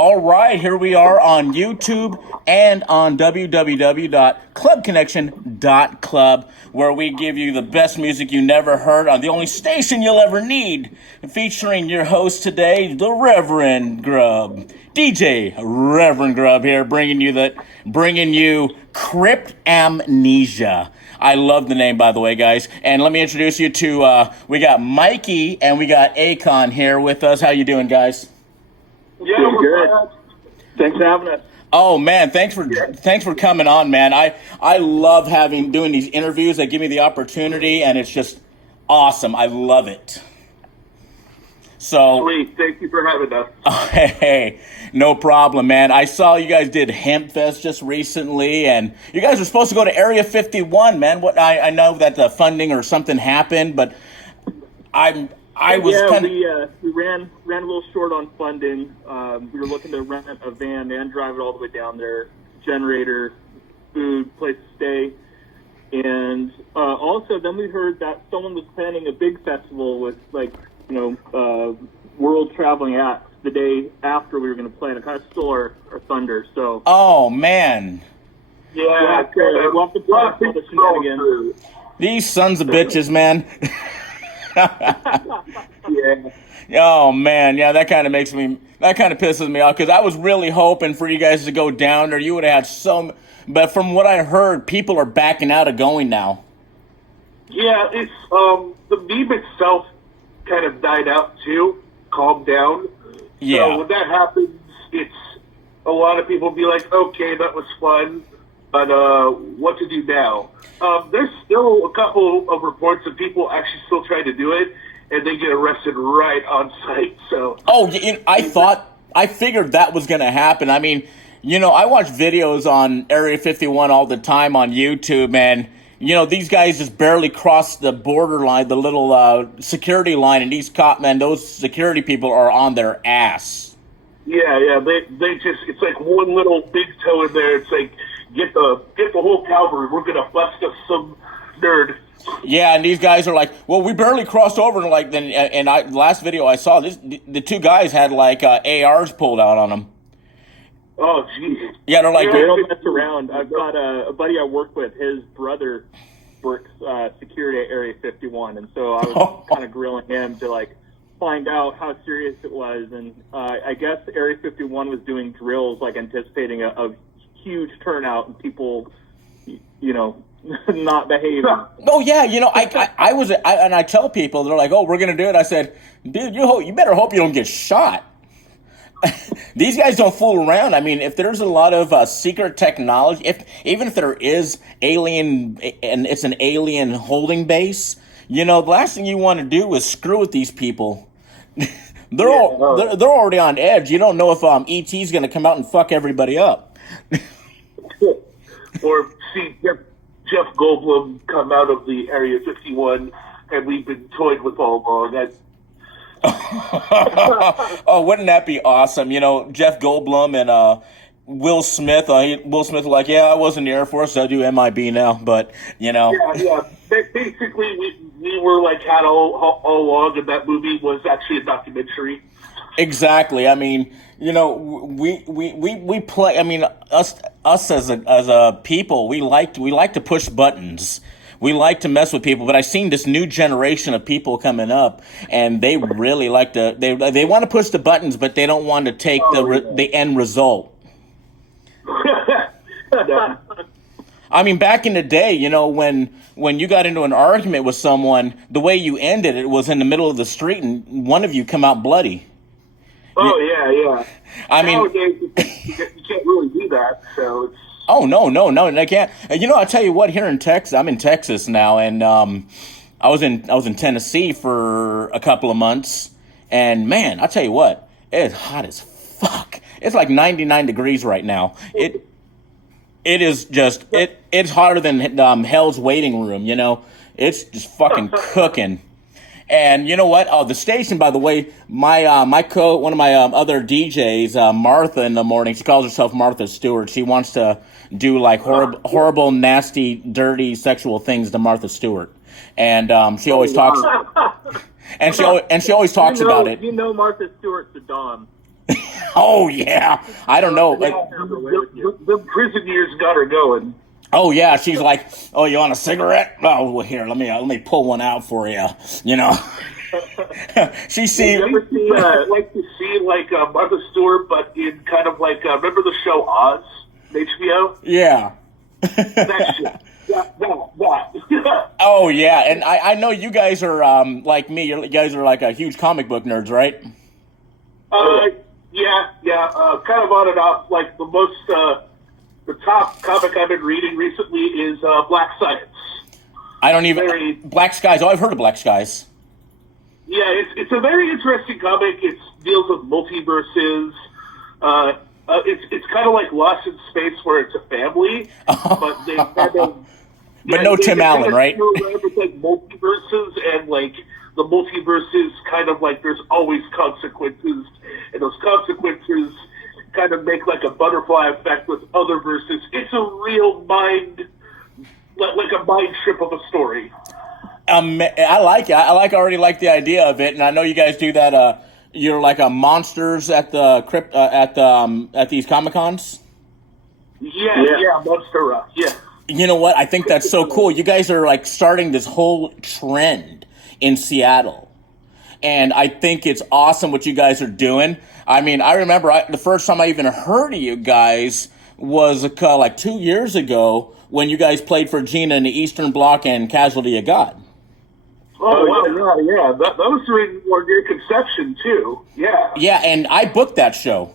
All right, here we are on YouTube and on www.clubconnection.club, where we give you the best music you never heard on the only station you'll ever need. Featuring your host today, the Reverend GruB, DJ Reverend GruB here, bringing you Cryptamnesia. I love the name, by the way, guys. And let me introduce you to we got Mikey and we got Akon here with us. How you doing, guys? Yeah, we're good. Thanks for having us. Oh man, thanks for coming on, man. I love doing these interviews. They give me the opportunity, and it's just awesome. I love it. So Sweet, thank you for having us. Hey, no problem, man. I saw you guys did Hemp Fest just recently, and you guys were supposed to go to Area 51, man. I know that the funding or something happened, but we ran a little short on funding. We were looking to rent a van and drive it all the way down there. Generator, food, place to stay, and also then we heard that someone was planning a big festival with world traveling acts the day after we were going to play, and it kind of stole our thunder. So. Oh man. Yeah, we'll have to talk about the shenanigans. These sons of bitches, man. Yeah. Oh man, yeah, that kind of pisses me off, because I was really hoping for you guys to go down there. You would have had but from what I heard, people are backing out of going now. Yeah, it's the meme itself kind of died out too, calmed down. Yeah. So when that happens, it's a lot of people be like, okay, that was fun, but what to do now? There's still a couple of reports of people actually still trying to do it, and they get arrested right on site. So. Oh, I figured that was going to happen. I mean, I watch videos on Area 51 all the time on YouTube, and these guys just barely crossed the border line, the little security line, and those security people are on their ass. Yeah, they just, it's like one little big toe in there. It's like, get the whole cavalry. We're gonna bust up some nerd. Yeah, and these guys are like, well, we barely crossed over, and last video I saw, the two guys had ARs pulled out on them. Oh, geez. Yeah, they're like, they don't mess around. I've got a buddy I work with. His brother works security at Area 51, and so I was kind of grilling him to find out how serious it was. And I guess Area 51 was doing drills, anticipating a huge turnout and people, not behaving. Oh yeah, I tell people, they're like, oh, we're gonna do it. I said, dude, you better hope you don't get shot. These guys don't fool around. I mean, if there's a lot of secret technology, even if there is alien and it's an alien holding base, the last thing you want to do is screw with these people. They're already on edge. You don't know if ET's going to come out and fuck everybody up. Or see Jeff Goldblum come out of the Area 51, and we've been toyed with all along. Oh, wouldn't that be awesome? Jeff Goldblum and Will Smith. Will Smith was like, yeah, I was in the Air Force, so I do MIB now. But Yeah. Basically, we were had all along, and that movie was actually a documentary. Exactly. I mean, we play. I mean, us as a people, we like to push buttons. We like to mess with people, but I've seen this new generation of people coming up, and they really like to. They want to push the buttons, but they don't want to take the end result. I mean, back in the day, when you got into an argument with someone, the way you ended it was in the middle of the street, and one of you come out bloody. Oh yeah. I mean, nowadays you can't really do that, so it's. Oh, no, I can't. I'll tell you what, here in Texas, I'm in Texas now, and I was in Tennessee for a couple of months, and man, I'll tell you what, it's hot as fuck. It's 99 degrees right now. It is just, it's hotter than hell's waiting room, It's just fucking cooking. And you know what? Oh, the station, by the way, one of my other DJs, Martha, in the morning, she calls herself Martha Stewart. She wants to do horrible, nasty, dirty, sexual things to Martha Stewart, and she always talks, and she always talks about it. Martha Stewart's a dom. Oh yeah, I don't know. Like, The prison years got her going. oh yeah, she's like, oh, you want a cigarette? Oh, well, here, let me pull one out for you. You know, she see. You ever see, like to see like Martha Stewart, but in kind of like remember the show Oz, on HBO? Yeah. That shit. That. Oh yeah, and I know you guys are like me. You guys are like a huge comic book nerds, right? Yeah. Kind of on and off. Like the top comic I've been reading recently is Black Science. I don't even Black Skies. Oh, I've heard of Black Skies. Yeah, it's a very interesting comic. It deals with multiverses. It's kind of like Lost in Space, where it's a family, but they kind of. But no Tim Allen, right? It's like multiverses, and like the multiverses, kind of like there's always consequences, and those consequences kind of make like a butterfly effect with other verses. It's a real mind, like a mind trip of a story. I like it. I already like the idea of it, and I know you guys do that. You're like a monsters at the at these Comic Cons. Yeah, Monster. Yeah. You know what? I think that's so cool. You guys are like starting this whole trend in Seattle, and I think it's awesome what you guys are doing. I mean, I remember the first time I even heard of you guys was like 2 years ago when you guys played for Gina in the Eastern Bloc and Casualty of God. Oh, wow, yeah. That was during your conception, too. Yeah. Yeah, and I booked that show.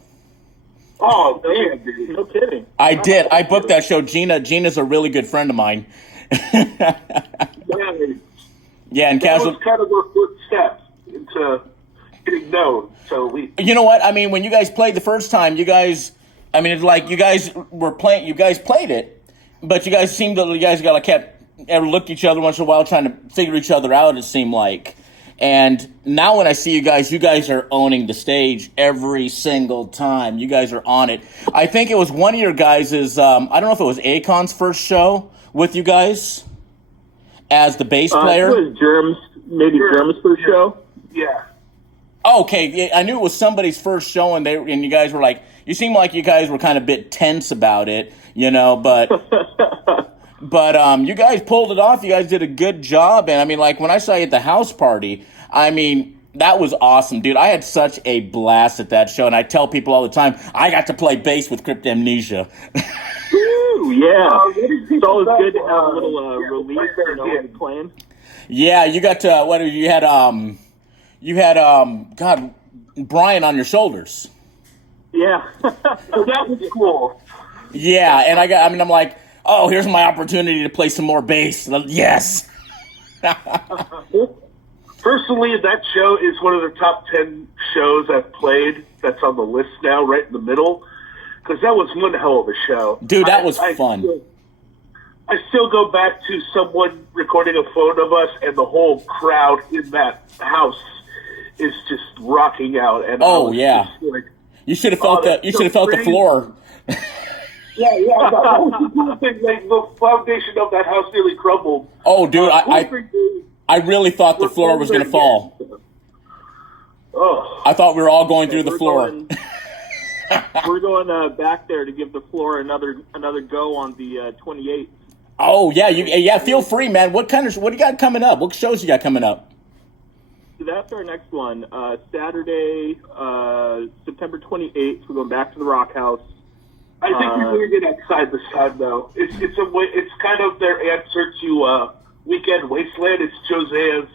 Oh, man, dude. No kidding. I did. I booked that show. Gina's a really good friend of mine. Yeah, and that was kind of our first step into getting known. So you know what? I mean, when you guys played the first time, it's like you guys were playing. You guys played it, but you guys kept looked at each other once in a while, trying to figure each other out. It seemed like. And now when I see you guys are owning the stage every single time. You guys are on it. I think it was one of your guys' I don't know if it was Akon's first show with you guys as the bass player. It was Germ's first show. Yeah. Okay, I knew it was somebody's first show, and you guys were like, you seemed like you guys were kind of a bit tense about it, but But you guys pulled it off. You guys did a good job. And I mean, like when I saw you at the house party, I mean, that was awesome, dude. I had such a blast at that show. And I tell people all the time, I got to play bass with Cryptamnesia. Ooh, yeah. It's always good to have a little release, playing. Yeah, you got to, you had God, Brian on your shoulders. Yeah. So that was cool. Yeah, and I'm like, oh, here's my opportunity to play some more bass. Yes. Personally, that show is one of the top 10 shows I've played that's on the list now, right in the middle, because that was one hell of a show. Dude, that was fun. I still go back to someone recording a photo of us, and the whole crowd in that house is just rocking out. And yeah. Like, you should have felt the floor. Yeah, that was the cool thing. Like, the foundation of that house nearly crumbled. Oh, dude, I really thought the floor was going to fall. Oh, I thought we were all going through the floor. We're going back there to give the floor another go on the 28th. Oh yeah, feel free, man. What do you got coming up? What shows you got coming up? That's our next one. Saturday, September 28th. We're going back to the Rock House. I think you're going to get outside this time, though. It's kind of their answer to Weekend Wasteland. It's Josea's,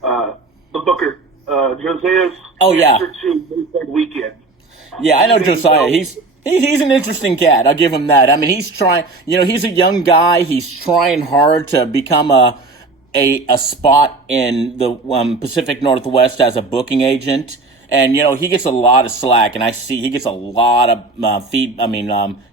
the Booker, Josea's answer to Wasteland Weekend. Yeah, I know Josiah. He's an interesting cat. I'll give him that. I mean, he's trying. He's a young guy. He's trying hard to become a spot in the Pacific Northwest as a booking agent. And, he gets a lot of slack, and I see he gets a lot of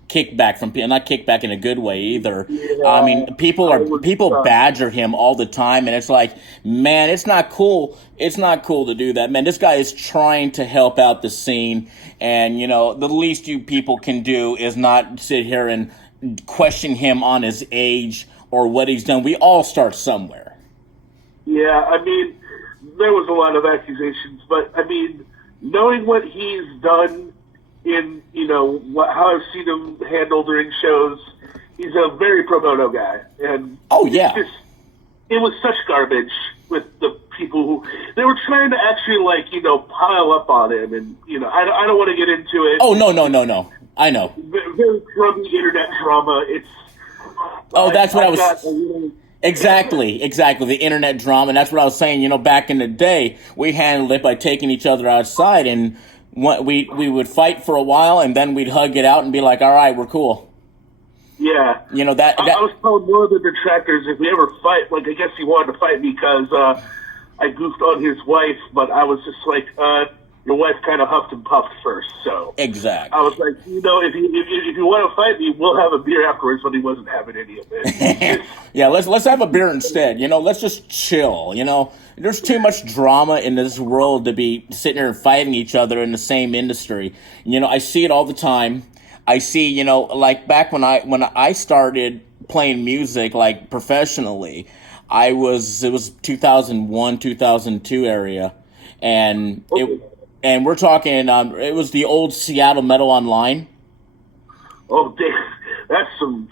kickback from people, not kickback in a good way either. Yeah, I mean, people badger him all the time, and it's like, man, it's not cool. It's not cool to do that, man. This guy is trying to help out the scene, and, the least you people can do is not sit here and question him on his age or what he's done. We all start somewhere. Yeah, I mean, there was a lot of accusations, but I mean, knowing what he's done in, how I've seen him handle during shows, he's a very pro bono guy. And oh, yeah. It was such garbage with the people who, they were trying to actually, pile up on him. And, I don't want to get into it. Oh, no. I know. Very crummy internet drama. That's what I was... Exactly. The internet drama. And that's what I was saying. Back in the day, we handled it by taking each other outside, and we would fight for a while, and then we'd hug it out and be like, all right, we're cool. Yeah. I was telling one of the detractors, if we ever fight, I guess he wanted to fight me because I goofed on his wife, but I was just like, your wife kind of huffed and puffed first, so. Exactly. I was like, if you want to fight me, we'll have a beer afterwards, but he wasn't having any of it. Yeah, let's have a beer instead. Let's just chill. There's too much drama in this world to be sitting here and fighting each other in the same industry. I see it all the time. I see, like back when I started playing music professionally, it was 2001, 2002 area, and and we're talking, it was the old Seattle Metal Online. Oh, that's some.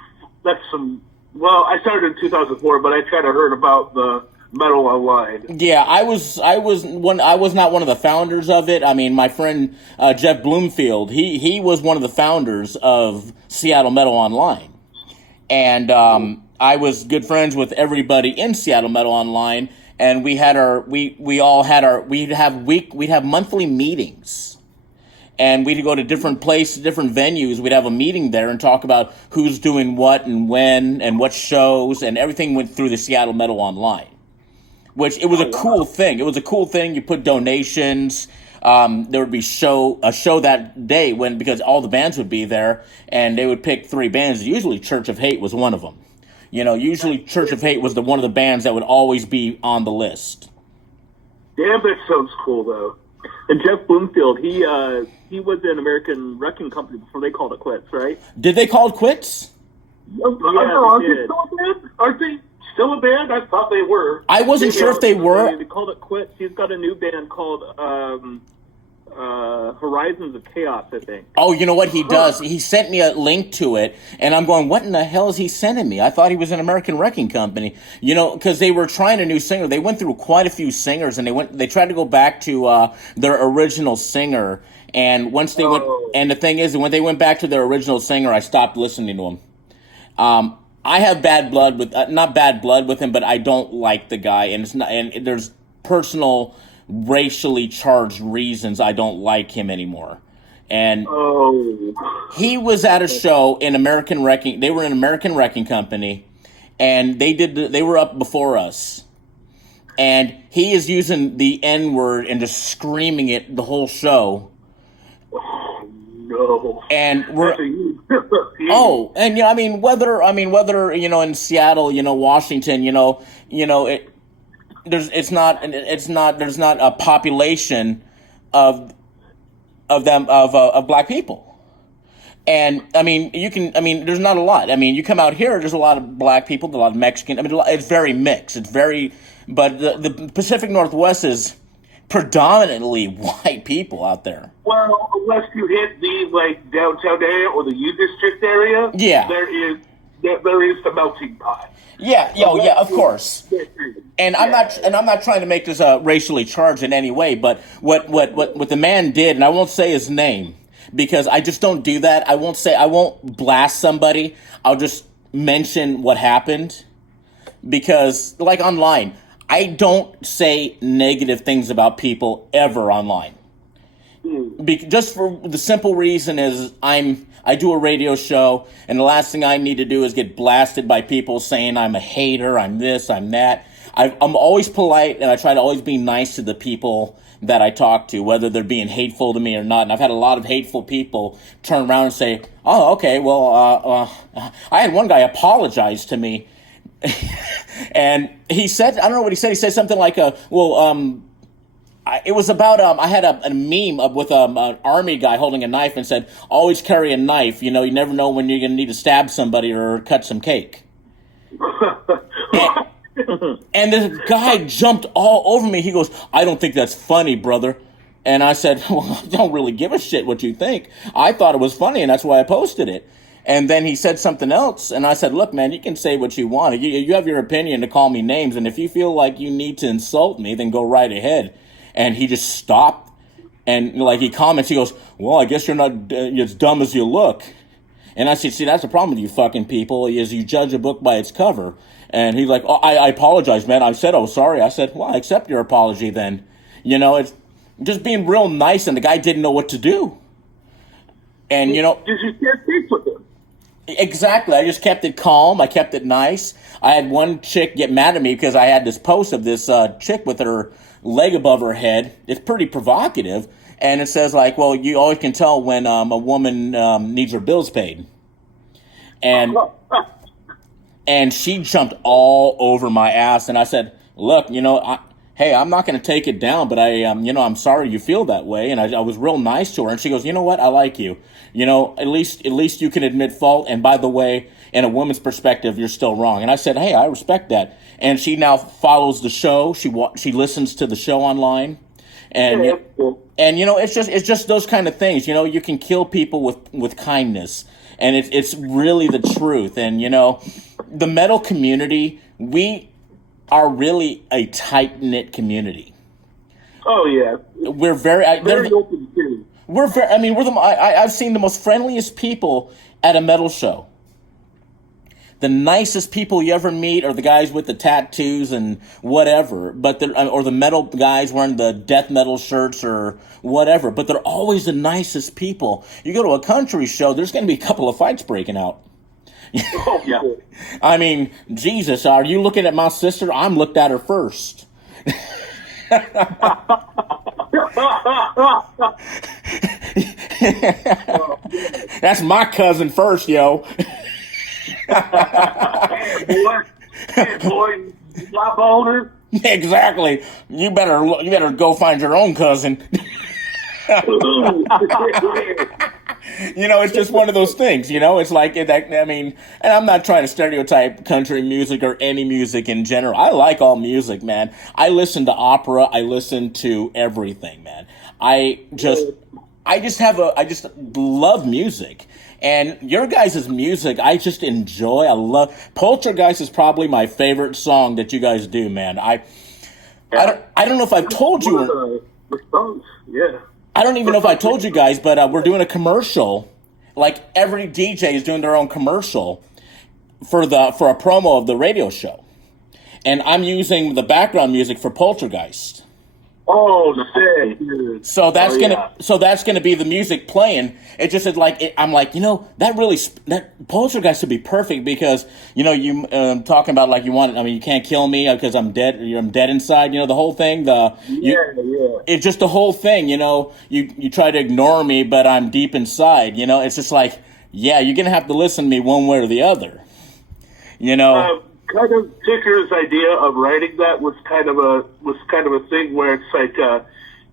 Well, I started in 2004, but I kind of heard about the Metal Online. Yeah, I was not one of the founders of it. I mean, my friend Jeff Bloomfield, he was one of the founders of Seattle Metal Online, and I was good friends with everybody in Seattle Metal Online. And we'd have monthly meetings, and we'd go to different places, different venues. We'd have a meeting there and talk about who's doing what and when and what shows, and everything went through the Seattle Metal Online, which it was a cool thing. It was a cool thing. You put donations. There would be a show that day because all the bands would be there, and they would pick 3 bands. Usually Church of Hate was one of them. Usually Church of Hate was one of the bands that would always be on the list. Damn, that sounds cool, though. And Jeff Bloomfield, he was in American Wrecking Company before they called it quits, right? Did they call it quits? Aren't they still a band? I thought they were. I wasn't sure if they were. They called it quits. He's got a new band called Horizons of Chaos, I think. Oh, you know what he does? He sent me a link to it, and I'm going, what in the hell is he sending me? I thought he was an American Wrecking Company. Because they were trying a new singer. They went through quite a few singers, and they tried to go back to their original singer. And once they went, and the thing is, when they went back to their original singer, I stopped listening to him. I have bad blood with, not bad blood with him, but I don't like the guy, and it's not, and there's personal, racially charged reasons I don't like him anymore. And he was at a show in American Wrecking. They were an American Wrecking Company, and they were up before us. And he is using the N-word and just screaming it the whole show. No. And we're whether in Seattle, Washington, there's not a population of black people. And there's not a lot. You come out here, there's a lot of black people, a lot of Mexican. It's very mixed. But the Pacific Northwest is predominantly white people out there. Well, unless you hit the downtown area or the U District area, yeah, there is the melting pot. Yeah, of course. And I'm not trying to make this racially charged in any way, but what the man did, and I won't say his name because I just don't do that. I won't blast somebody. I'll just mention what happened because, like online, I don't say negative things about people ever online. Just for the simple reason is I do a radio show, and the last thing I need to do is get blasted by people saying I'm a hater, I'm this, I'm that. I'm always polite, and I try to always be nice to the people that I talk to, whether they're being hateful to me or not. And I've had a lot of hateful people turn around and say, oh, okay, well, I had one guy apologize to me. And he said, I don't know what he said. He said something like, it was about, I had a meme with an army guy holding a knife and said, always carry a knife. You never know when you're going to need to stab somebody or cut some cake. And this guy jumped all over me. He goes, I don't think that's funny, brother. And I said, well, I don't really give a shit what you think. I thought it was funny, and that's why I posted it. And then he said something else, and I said, look, man, you can say what you want. You have your opinion to call me names, and if you feel like you need to insult me, then go right ahead. And he just stopped, and like he comments, he goes, well, I guess you're not as dumb as you look. And I said, see, that's the problem with you fucking people, is you judge a book by its cover. And he's like, oh, I apologize, man. I said, oh, sorry. I said, well, I accept your apology then. You know, it's just being real nice, and the guy didn't know what to do. And, you know... Did you share peace with him? Exactly. I just kept it calm. I kept it nice. I had one chick get mad at me because I had this post of this chick with her leg above her head. It's pretty provocative. And it says, like, well, you always can tell when a woman needs her bills paid. And she jumped all over my ass. And I said, look, you know, hey, I'm not going to take it down, but I'm sorry you feel that way. And I was real nice to her. And she goes, you know what? I like you. You know, at least you can admit fault. And by the way, in a woman's perspective, you're still wrong. And I said, hey, I respect that. And she now follows the show. She listens to the show online. And you know, it's just those kind of things. You know, you can kill people with kindness. And it's really the truth. And, you know, the metal community, we are really a tight-knit community. Oh, yeah. We're very open too. I've seen the most friendliest people at a metal show. The nicest people you ever meet are the guys with the tattoos and whatever, or the metal guys wearing the death metal shirts or whatever, but they're always the nicest people. You go to a country show, there's going to be a couple of fights breaking out. Oh, yeah. I mean, Jesus, are you looking at my sister? I'm looked at her first. That's my cousin first, yo. Hey, boy, my boner. Exactly. You better go find your own cousin. You know, it's just one of those things, you know, it's like, I mean, and I'm not trying to stereotype country music or any music in general. I like all music, man. I listen to opera. I listen to everything, man. I just love music. And your guys' music, I just enjoy. I love. Poltergeist is probably my favorite song that you guys do, man. I don't know if I've told you. The songs, yeah. I don't even know if I told you guys, but we're doing a commercial. Like every DJ is doing their own commercial for a promo of the radio show, and I'm using the background music for Poltergeist. Oh, sick, dude. So that's gonna be the music playing. It just is like I'm like, you know, that Poltergeist would be perfect because, you know, you talking about like you can't kill me because I'm dead. I'm dead inside. You know, the whole thing. It's just the whole thing. You know, you try to ignore me, but I'm deep inside. You know, it's just like, yeah, you're gonna have to listen to me one way or the other. You know. Kind of Ticker's idea of writing that was kind of a thing where it's like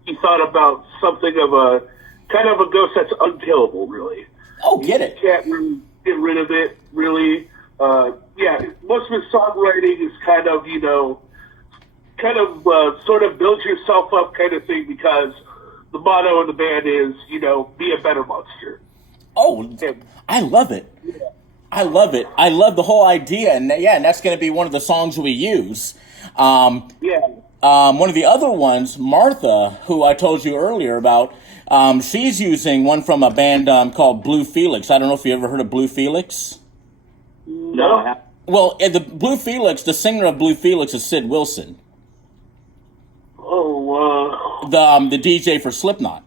he thought about something of a kind of a ghost that's unkillable, really. Oh, get it? You can't really get rid of it, really. Most of his songwriting is kind of, you know, sort of build yourself up kind of thing because the motto of the band is, you know, be a better monster. Oh, I love it. Yeah. I love it. I love the whole idea, and that's going to be one of the songs we use. One of the other ones, Martha, who I told you earlier about, she's using one from a band called Blue Felix. I don't know if you ever heard of Blue Felix. No. Well, the singer of Blue Felix is Sid Wilson. Oh, the DJ for Slipknot.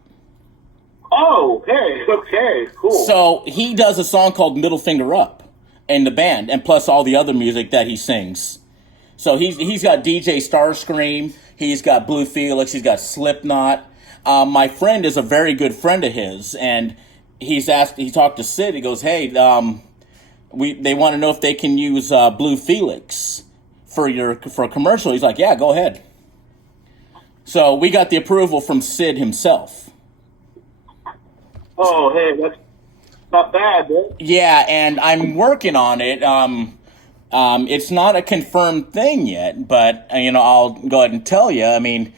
Oh, hey, okay, cool. So he does a song called Middle Finger Up in the band, and plus all the other music that he sings. So he's got DJ Starscream, he's got Blue Felix, he's got Slipknot. My friend is a very good friend of his, and he talked to Sid, he goes, hey, they want to know if they can use Blue Felix for a commercial. He's like, yeah, go ahead. So we got the approval from Sid himself. Oh, hey, that's not bad, man. Yeah, and I'm working on it. It's not a confirmed thing yet, but, you know, I'll go ahead and tell you. I mean,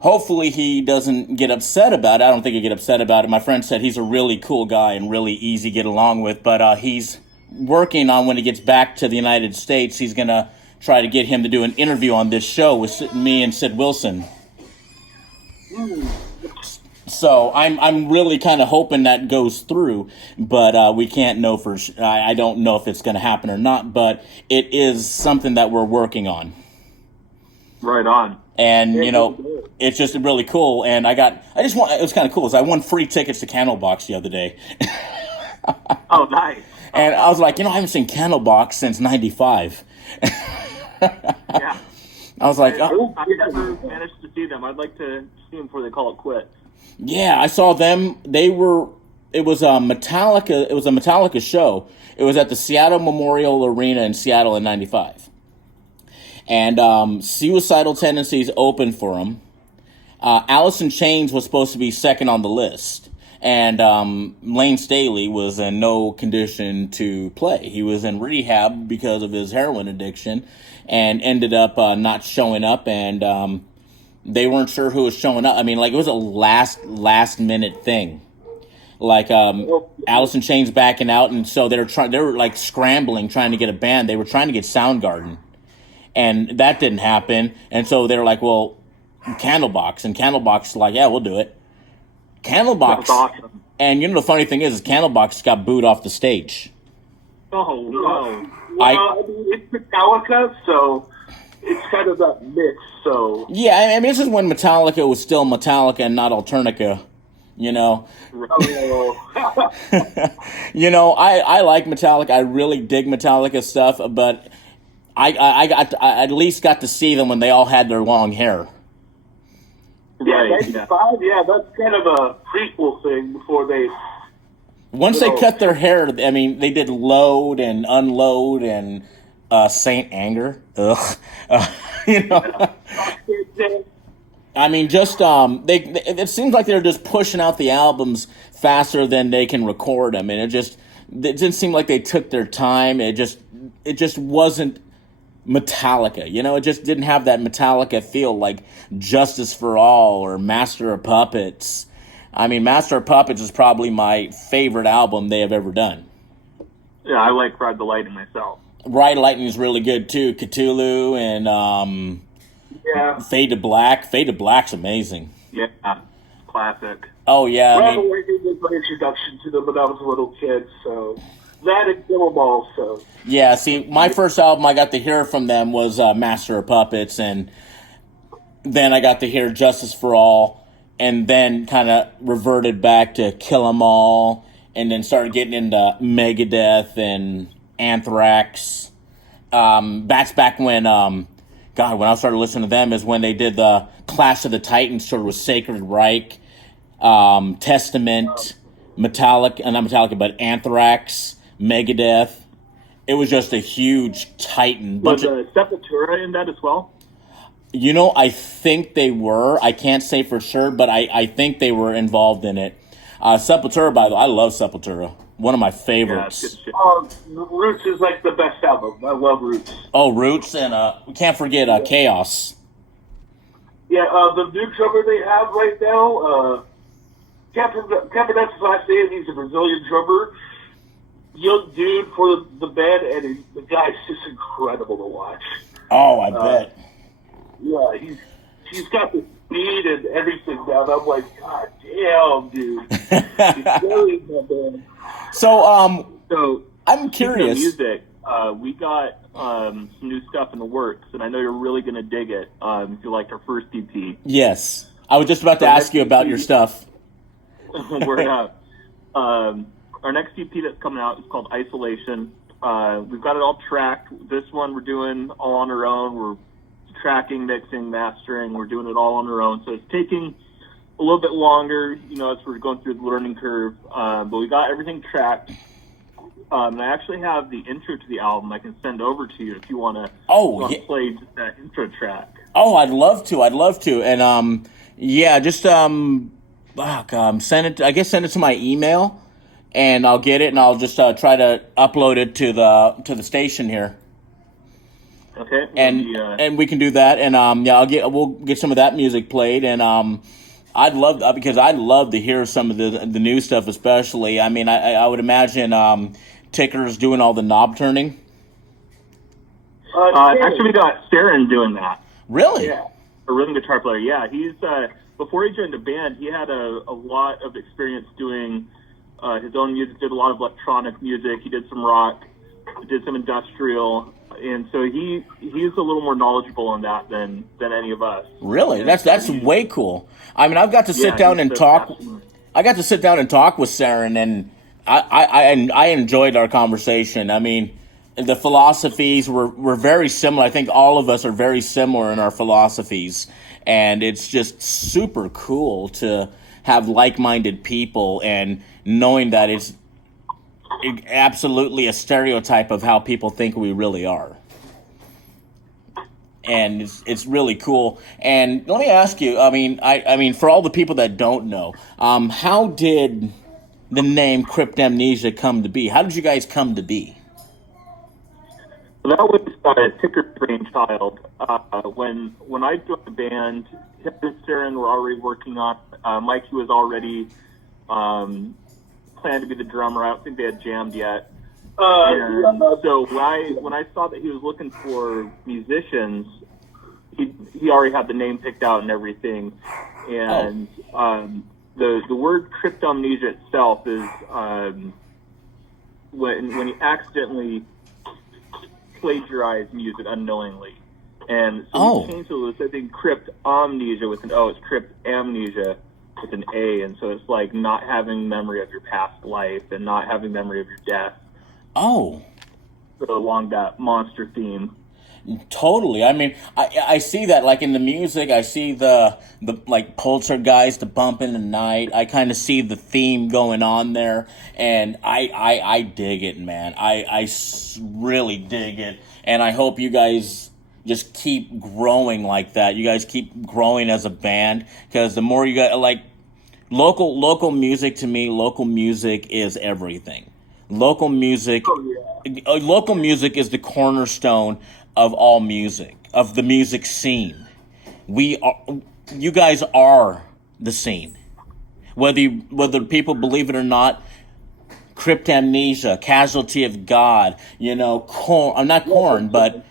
hopefully he doesn't get upset about it. I don't think he'll get upset about it. My friend said he's a really cool guy and really easy to get along with, but he's working on, when he gets back to the United States, he's going to try to get him to do an interview on this show with me and Sid Wilson. So I'm really kind of hoping that goes through, but we can't know for sure. I don't know if it's going to happen or not, but it is something that we're working on. Right on. And, it's just really cool. And it was kind of cool. I won free tickets to Candlebox the other day. Oh, nice. And I was like, I haven't seen Candlebox since '95. Yeah. I was like, I've never managed to see them. I'd like to see them before they call it quits. yeah, I saw them. It was a Metallica show. It was at the Seattle Memorial Arena in Seattle in '95. And Suicidal Tendencies opened for them. Alice in Chains was supposed to be second on the list. And Lane Staley was in no condition to play. He was in rehab because of his heroin addiction and ended up not showing up. And they weren't sure who was showing up. I mean, it was a last minute thing. Alice in Chains backing out. And so they were scrambling, trying to get a band. They were trying to get Soundgarden. And that didn't happen. And so they were like, well, Candlebox. And Candlebox like, yeah, we'll do it. Candlebox. That's awesome. And the funny thing is Candlebox got booed off the stage. Oh, no. Well, it's Metallica, so it's kind of that mix, so... Yeah, I mean, this is when Metallica was still Metallica and not Alternica, I like Metallica. I really dig Metallica stuff, but I at least got to see them when they all had their long hair. Yeah, 95, yeah, that's kind of a prequel thing before they... Once they cut their hair, I mean, they did Load and Unload and Saint Anger. Ugh. I mean, just it seems like they're just pushing out the albums faster than they can record them, and it didn't seem like they took their time. It just wasn't Metallica, it just didn't have that Metallica feel like Justice for All or Master of Puppets. I mean, Master of Puppets is probably my favorite album they have ever done. Yeah, I like Ride the Lightning myself. Ride the Lightning is really good too. Cthulhu and Fade to Black. Fade to Black's amazing. Yeah, classic. Oh yeah, Ride the Lightning was my introduction to them when I was a little kid, so... That and Kill 'Em All, so... Yeah, see, my first album I got to hear from them was Master of Puppets, and then I got to hear Justice for All, and then kind of reverted back to Kill 'Em All, and then started getting into Megadeth and Anthrax. That's back when, when I started listening to them is when they did the Clash of the Titans tour with Sacred Reich, Testament, Metallica, not Metallica, but Anthrax, Megadeth. It was just a huge Titan. Was Sepultura in that as well? I think they were. I can't say for sure, but I think they were involved in it. Sepultura, by the way, I love Sepultura. One of my favorites. Yeah, Roots is like the best album. I love Roots. Oh, Roots, and we can't forget Chaos. Yeah, the new drummer they have right now, can't pronounce his last name. He's a Brazilian drummer. Young dude for the band, and the guy's just incredible to watch. Oh, I bet. Yeah, he's got the speed and everything down. I'm like, God damn, dude. He's really in that band. So I'm curious. Music, we got some new stuff in the works, and I know you're really going to dig it if you liked our first EP. Yes. I was just about to ask you about your stuff. We're out. Our next EP that's coming out is called Isolation. We've got it all tracked. This one we're doing all on our own. We're tracking, mixing, mastering. We're doing it all on our own. So it's taking a little bit longer, as we're going through the learning curve. But we got everything tracked. And I actually have the intro to the album I can send over to you if you want to play just that intro track. Oh, I'd love to. And send it to my email, and I'll get it, and I'll just try to upload it to the station here. Okay. And we can do that, and we'll get some of that music played, and I'd love because I'd love to hear some of the new stuff, especially. I mean, I would imagine Ticker's doing all the knob turning. Actually, we got Saren doing that. Really? Yeah, a rhythm guitar player. Yeah, he's before he joined the band, he had a lot of experience doing his own music. Did a lot of electronic music. He did some rock, did some industrial, and so he's a little more knowledgeable on that than any of us. Really? That's way cool. I mean, I've got to sit down and talk. I got to sit down and talk with Saren, and I enjoyed our conversation. I mean, the philosophies were very similar. I think all of us are very similar in our philosophies, and it's just super cool to have like-minded people and knowing that it's absolutely a stereotype of how people think we really are. And it's really cool. And let me ask you, I mean, for all the people that don't know, how did the name Cryptamnesia come to be? How did you guys come to be? That was Ticker's brainchild. When I joined the band, him and Saren were already working on. Mikey was already planned to be the drummer. I don't think they had jammed yet. So when I saw that he was looking for musicians, he already had the name picked out and everything. And the word Cryptamnesia itself is when you accidentally plagiarize music unknowingly. And so we changed to this, I think, Cryptamnesia with an O. It's Cryptamnesia with an A. And so it's like not having memory of your past life and not having memory of your death. Oh. So along that monster theme. Totally. I mean, I see that like in the music. I see the like poltergeist, the bump in the night. I kind of see the theme going on there, and I dig it, man. I really dig it, and I hope you guys just keep growing like that. You guys keep growing as a band, because the more you got, like, local music, to me, local music is everything. Local music is the cornerstone of all music, of the music scene. You guys are the scene. Whether people believe it or not, Cryptamnesia, Casualty of God, Korn, not Korn, but,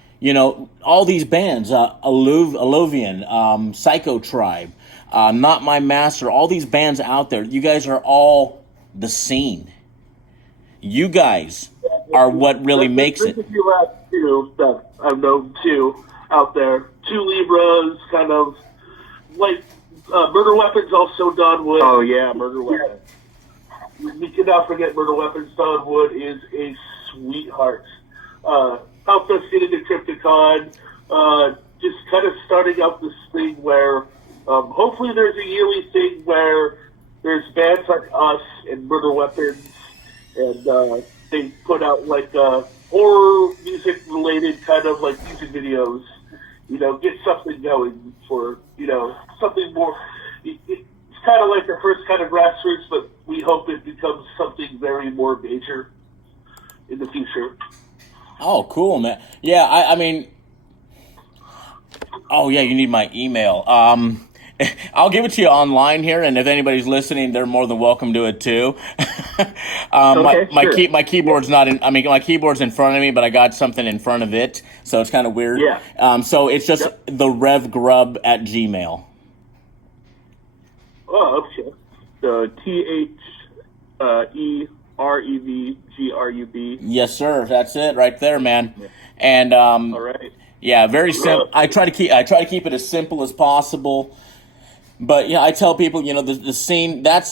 all these bands, Alluvian, Psycho Tribe, Not My Master, all these bands out there, you guys are all the scene. You guys are what really makes it. There's a few last two that I've known too out there. Two Libras, kind of like Murder Weapons, also Don Wood. Oh yeah, Murder Weapons. We cannot forget Murder Weapons. Don Wood is a sweetheart. Helped us get into Crypticon. Just kind of starting up this thing where hopefully there's a yearly thing where there's bands like us and Murder Weapons, and they put out like horror music related kind of like music videos, get something going for, something more. It's kind of like the first kind of grassroots, but we hope it becomes something very more major in the future. Oh, cool, man. Yeah, I mean, oh yeah, you need my email. I'll give it to you online here, and if anybody's listening, they're more than welcome to it too. Okay, my keyboard's not in. I mean, my keyboard's in front of me, but I got something in front of it, so it's kind of weird. Yeah. So it's just the Rev GruB at Gmail. Oh, okay. So TheRevGruB. Yes, sir. That's it, right there, man. Yeah. And All right. yeah, very simple. I try to keep it as simple as possible. But yeah, I tell people, the scene, that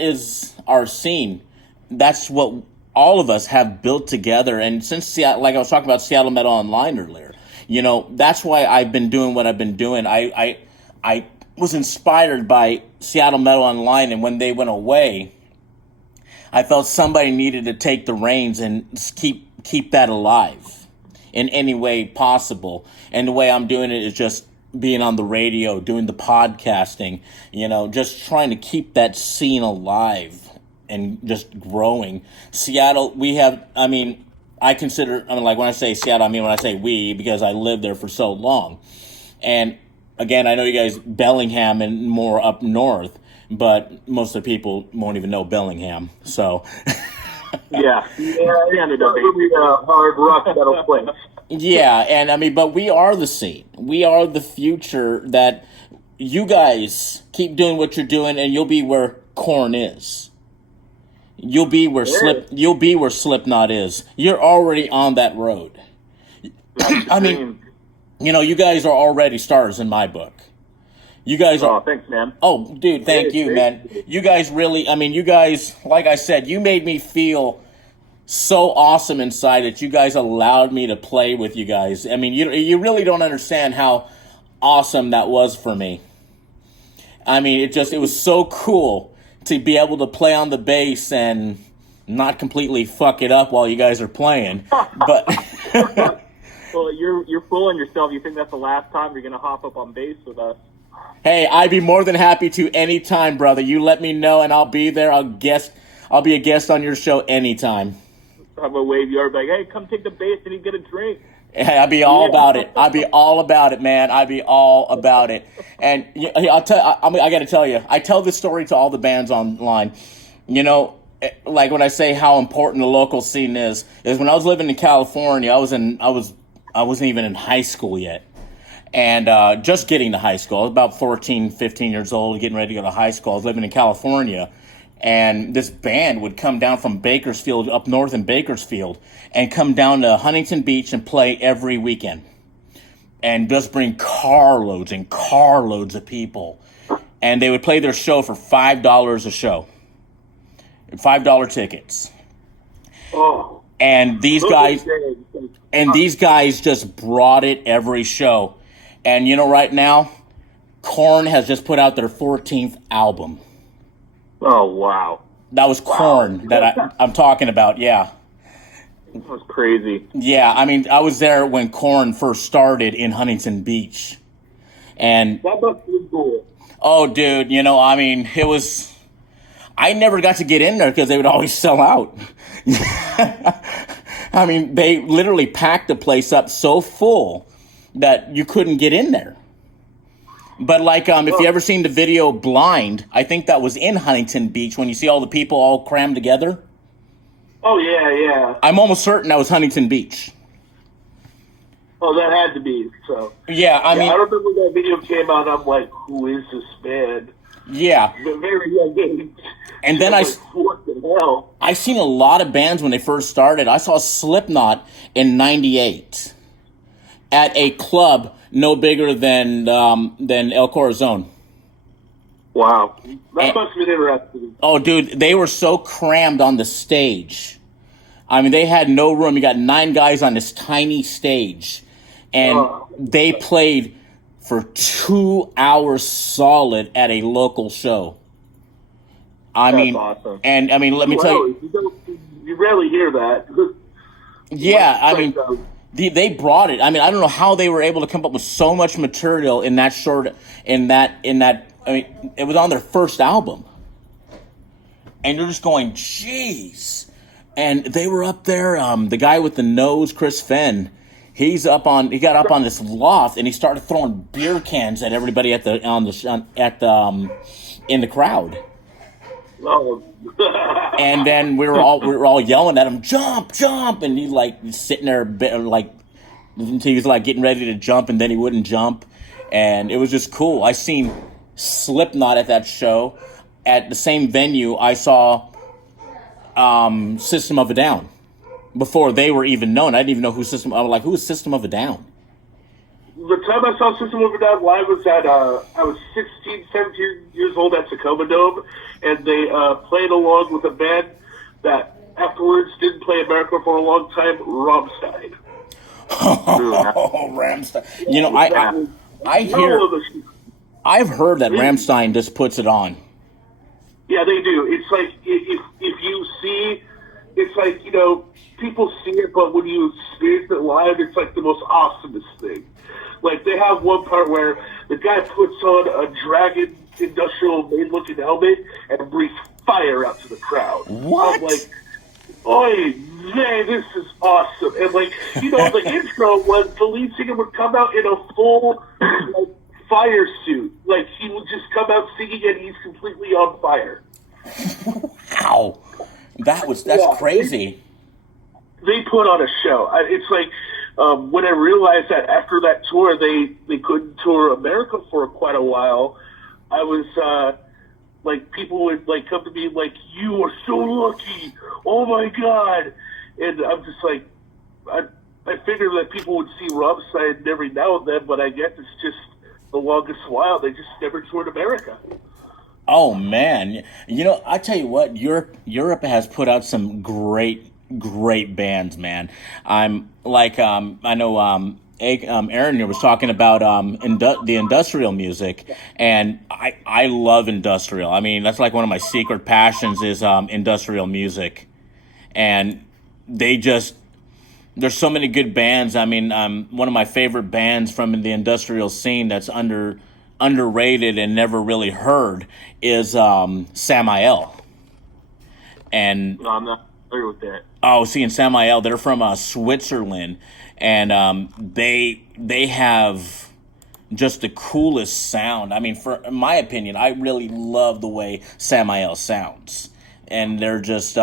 is our scene. That's what all of us have built together. And since, like I was talking about Seattle Metal Online earlier, that's why I've been doing what I've been doing. I was inspired by Seattle Metal Online, and when they went away, I felt somebody needed to take the reins and keep that alive in any way possible. And the way I'm doing it is just being on the radio, doing the podcasting, just trying to keep that scene alive and just growing. Seattle, we have, I consider, I mean, like when I say Seattle, I mean when I say we, because I lived there for so long. And again, I know you guys, Bellingham and more up north, but most of the people won't even know Bellingham. So, Yeah, it ended up It'll be a hard rock metal place. yeah, and I mean, but we are the scene. We are the future that you guys keep doing what you're doing, and you'll be where Korn is. You'll be where Slipknot is. You're already on that road. I mean, you know, you guys are already stars in my book. You guys are. Oh, thanks, man. Oh, dude, thank you, man. You guys really, I mean, you guys, like I said, you made me feel so awesome inside that you guys allowed me to play with you guys. I mean, you really don't understand how awesome that was for me. I mean, it was so cool to be able to play on the bass and not completely fuck it up while you guys are playing. But Well, you're fooling yourself. You think that's the last time you're gonna hop up on bass with us? hey, I'd be more than happy to anytime, brother. You let me know and I'll be there. I'll be a guest on your show anytime. I'm gonna wave you over, like, hey, come take the bass and you get a drink. Hey, I'd be all about it. I'd be all about it, man. I'd be all about it. And I got to tell you, I tell this story to all the bands online. You know, like when I say how important the local scene is when I was living in California, I wasn't even in high school yet. And just getting to high school. I was about 14, 15 years old, getting ready to go to high school. I was living in California. And this band would come down from Bakersfield, up north in Bakersfield, and come down to Huntington Beach and play every weekend. And just bring carloads and carloads of people. And they would play their show for $5 a show. $5 tickets. Oh. And these guys just brought it every show. And you know, right now, Korn has just put out their 14th album. Oh, wow. That was Korn that I'm talking about, yeah. That was crazy. Yeah, I mean, I was there when Korn first started in Huntington Beach. And That must be cool. oh, dude, you know, I mean, I never got to get in there because they would always sell out. I mean, they literally packed the place up so full that you couldn't get in there. But like, if you ever seen the video Blind, I think that was in Huntington Beach when you see all the people all crammed together. Oh, yeah. I'm almost certain that was Huntington Beach. Oh, that had to be, so. Yeah, I mean, I remember when that video came out, I'm like, who is this band? yeah. The very young age. And then like, what the hell? I seen a lot of bands when they first started. I saw Slipknot in '98 at a club no bigger than El Corazon. Wow. That must have been interesting. Oh, dude, they were so crammed on the stage. I mean, they had no room. You got 9 guys on this tiny stage. And they played for 2 hours solid at a local show. I mean, awesome. And I mean, let me tell you. You rarely hear that. Yeah, I mean, they brought it. I mean, I don't know how they were able to come up with so much material in that short, in that. I mean, it was on their first album, and you're just going, jeez. And they were up there. The guy with the nose, Chris Fenn, he got up on this loft and he started throwing beer cans at everybody in the crowd. Oh. And then we were all yelling at him, jump, and he like sitting there like until he was like getting ready to jump, and then he wouldn't jump, and it was just cool. I seen Slipknot at that show. At the same venue, I saw System of a Down before they were even known. I didn't even know who System. I was like, who is System of a Down? The time I saw System of a Down live was I was 16, 17 years old at Tacoma Dome, and they played along with a band that afterwards didn't play America for a long time, Rammstein. Oh, Rammstein. You know, I've heard that Rammstein just puts it on. Yeah, they do. It's like if you see, it's like, you know, people see it, but when you experience it live, it's like the most awesomest thing. Like, they have one part where the guy puts on a Dragon Industrial Maid-looking helmet and breathes fire out to the crowd. What? I'm like, oi, man, this is awesome. And like, you know, the intro was the lead singer would come out in a full like fire suit. Like he would just come out singing and he's completely on fire. Wow. That's crazy. They put on a show. It's like when I realized that after that tour they couldn't tour America for quite a while, I was like people would like come to me like, "You are so lucky! Oh my God!" And I'm just like, I figured that people would see Rammstein every now and then, but I guess it's just the longest while they just never toured America. Oh man, you know, I tell you what, Europe has put out some great bands, man. I'm like, I know, Aaron here was talking about the industrial music, and I love industrial. I mean, that's like one of my secret passions is industrial music, and there's so many good bands. I mean, one of my favorite bands from the industrial scene that's underrated and never really heard is Samael. And No, I'm not familiar with that. oh, see, in Samael, they're from Switzerland, and they have just the coolest sound. I mean, in my opinion, I really love the way Samael sounds, and they're just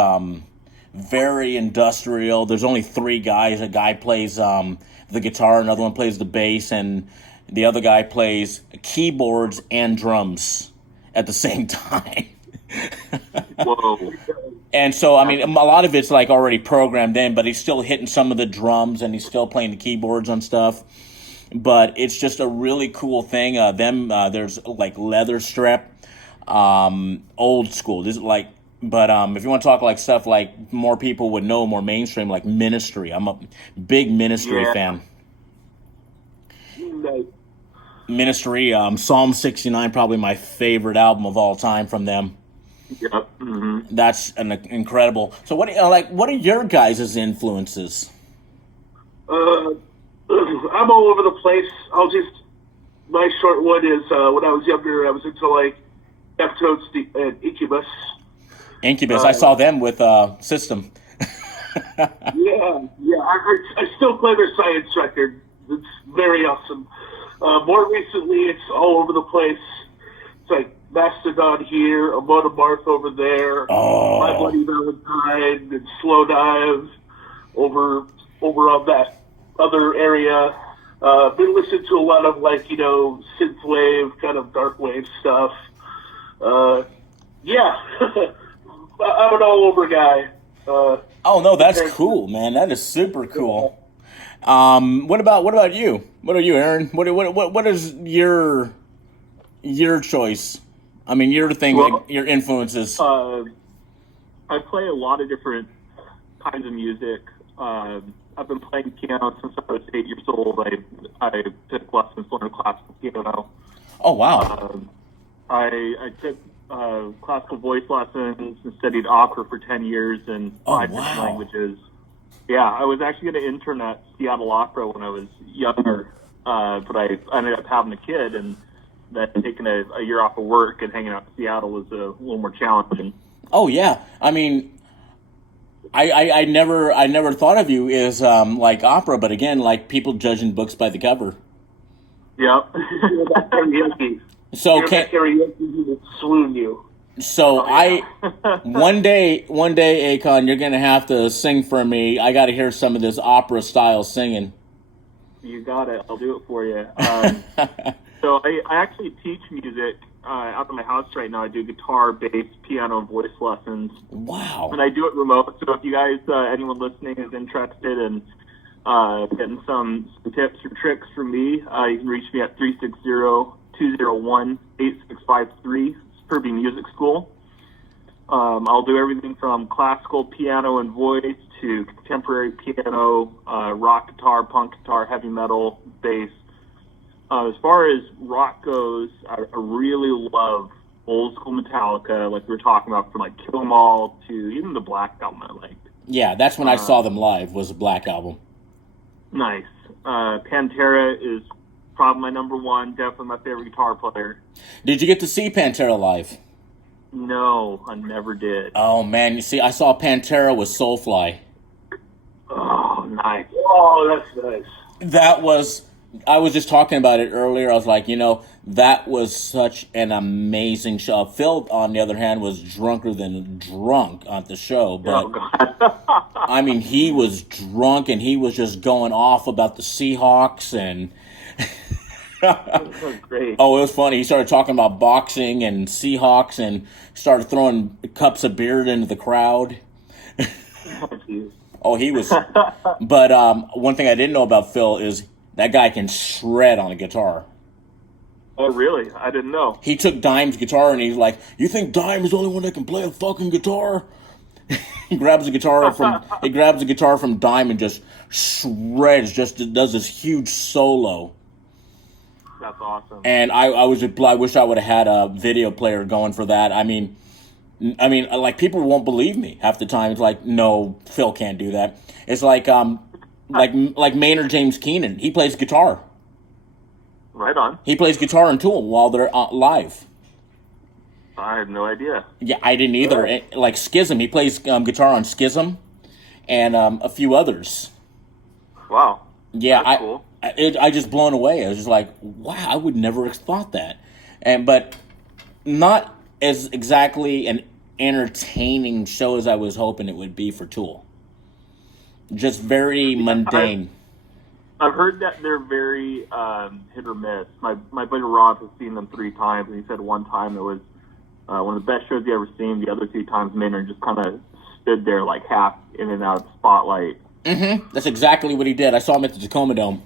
very industrial. There's only three guys. A guy plays the guitar, another one plays the bass, and the other guy plays keyboards and drums at the same time. Whoa. And so, I mean, a lot of it's like already programmed in, but he's still hitting some of the drums and he's still playing the keyboards on stuff. But it's just a really cool thing. There's like Leatherstrap, old school. This is like, but if you want to talk like stuff like more people would know, more mainstream, like Ministry. I'm a big Ministry fan. Nice. Ministry, Psalm 69, probably my favorite album of all time from them. Yep. Mm-hmm. That's an incredible. So what are your guys' influences? I'm all over the place. My short one is when I was younger, I was into like Deftones and Incubus. Incubus, I saw them with System. Yeah. I still play their Science record. It's very awesome. More recently, it's all over the place. It's like Mastodon here, Amon Amarth over there, My Bloody Valentine, and Slow Dive over on that other area. Been listening to a lot of like, you know, synthwave, kind of dark wave stuff. Yeah, I'm an all over guy. Oh no, that's cool, man. That is super cool. What about you? What are you, Aaron? What is your choice? I mean, your thing, Well, like your influences. I play a lot of different kinds of music. I've been playing piano since I was 8 years old. I took lessons, learned classical piano. Oh wow. I took classical voice lessons and studied opera for 10 years in 5 different languages. Yeah, I was actually going to intern at Seattle Opera when I was younger, but I ended up having a kid, and then taking a year off of work and hanging out in Seattle was a little more challenging. Oh yeah, I mean, I never thought of you as like opera, but again, like people judging books by the cover. Yep. Karaoke. So Karaoke would swoon you. So one day, Akon, you're gonna have to sing for me. I got to hear some of this opera style singing. You got it. I'll do it for you. So I actually teach music out of my house right now. I do guitar, bass, piano, and voice lessons. Wow. And I do it remote. So if you guys, anyone listening, is interested in getting some tips or tricks from me, you can reach me at 360-201-8653. Kirby Music School. I'll do everything from classical piano and voice to contemporary piano, rock guitar, punk guitar, heavy metal, bass. As far as rock goes, I really love old school Metallica, like we were talking about, from like Kill 'Em All to even the Black Album I liked. Yeah, that's when I saw them live, was the Black Album. Nice. Pantera is probably my number one, definitely my favorite guitar player. Did you get to see Pantera live? No, I never did. Oh man, you see, I saw Pantera with Soulfly. Nice. Oh, that's nice. That was, I was just talking about it earlier. I was like, that was such an amazing show. Phil, on the other hand, was drunker than drunk on the show. But, I mean, he was drunk and he was just going off about the Seahawks and... That was great. Oh, it was funny. He started talking about boxing and Seahawks and started throwing cups of beer into the crowd. Oh, he was... But one thing I didn't know about Phil is that guy can shred on a guitar. Oh, really? I didn't know. He took Dime's guitar and he's like, "You think Dime is the only one that can play a fucking guitar?" He grabs a guitar from Dime and just shreds, just does this huge solo. That's awesome. And I wish I would have had a video player going for that. I mean, like, people won't believe me half the time. It's like, no, Phil can't do that. It's like Maynard James Keenan. He plays guitar. Right on. He plays guitar and Tool while they're live. I had no idea. Yeah, I didn't either. Yeah. Like Schism, he plays guitar on Schism and a few others. Wow. Yeah, that's cool. I just blown away. I was just like, wow, I would never have thought that. But not as exactly an entertaining show as I was hoping it would be for Tool. Just very mundane. I've heard that they're very hit or miss. My buddy Rob has seen them 3 times, and he said one time it was one of the best shows he ever seen. The other 2 times, Maynard just kind of stood there like half in and out of the spotlight. Mm-hmm. That's exactly what he did. I saw him at the Tacoma Dome.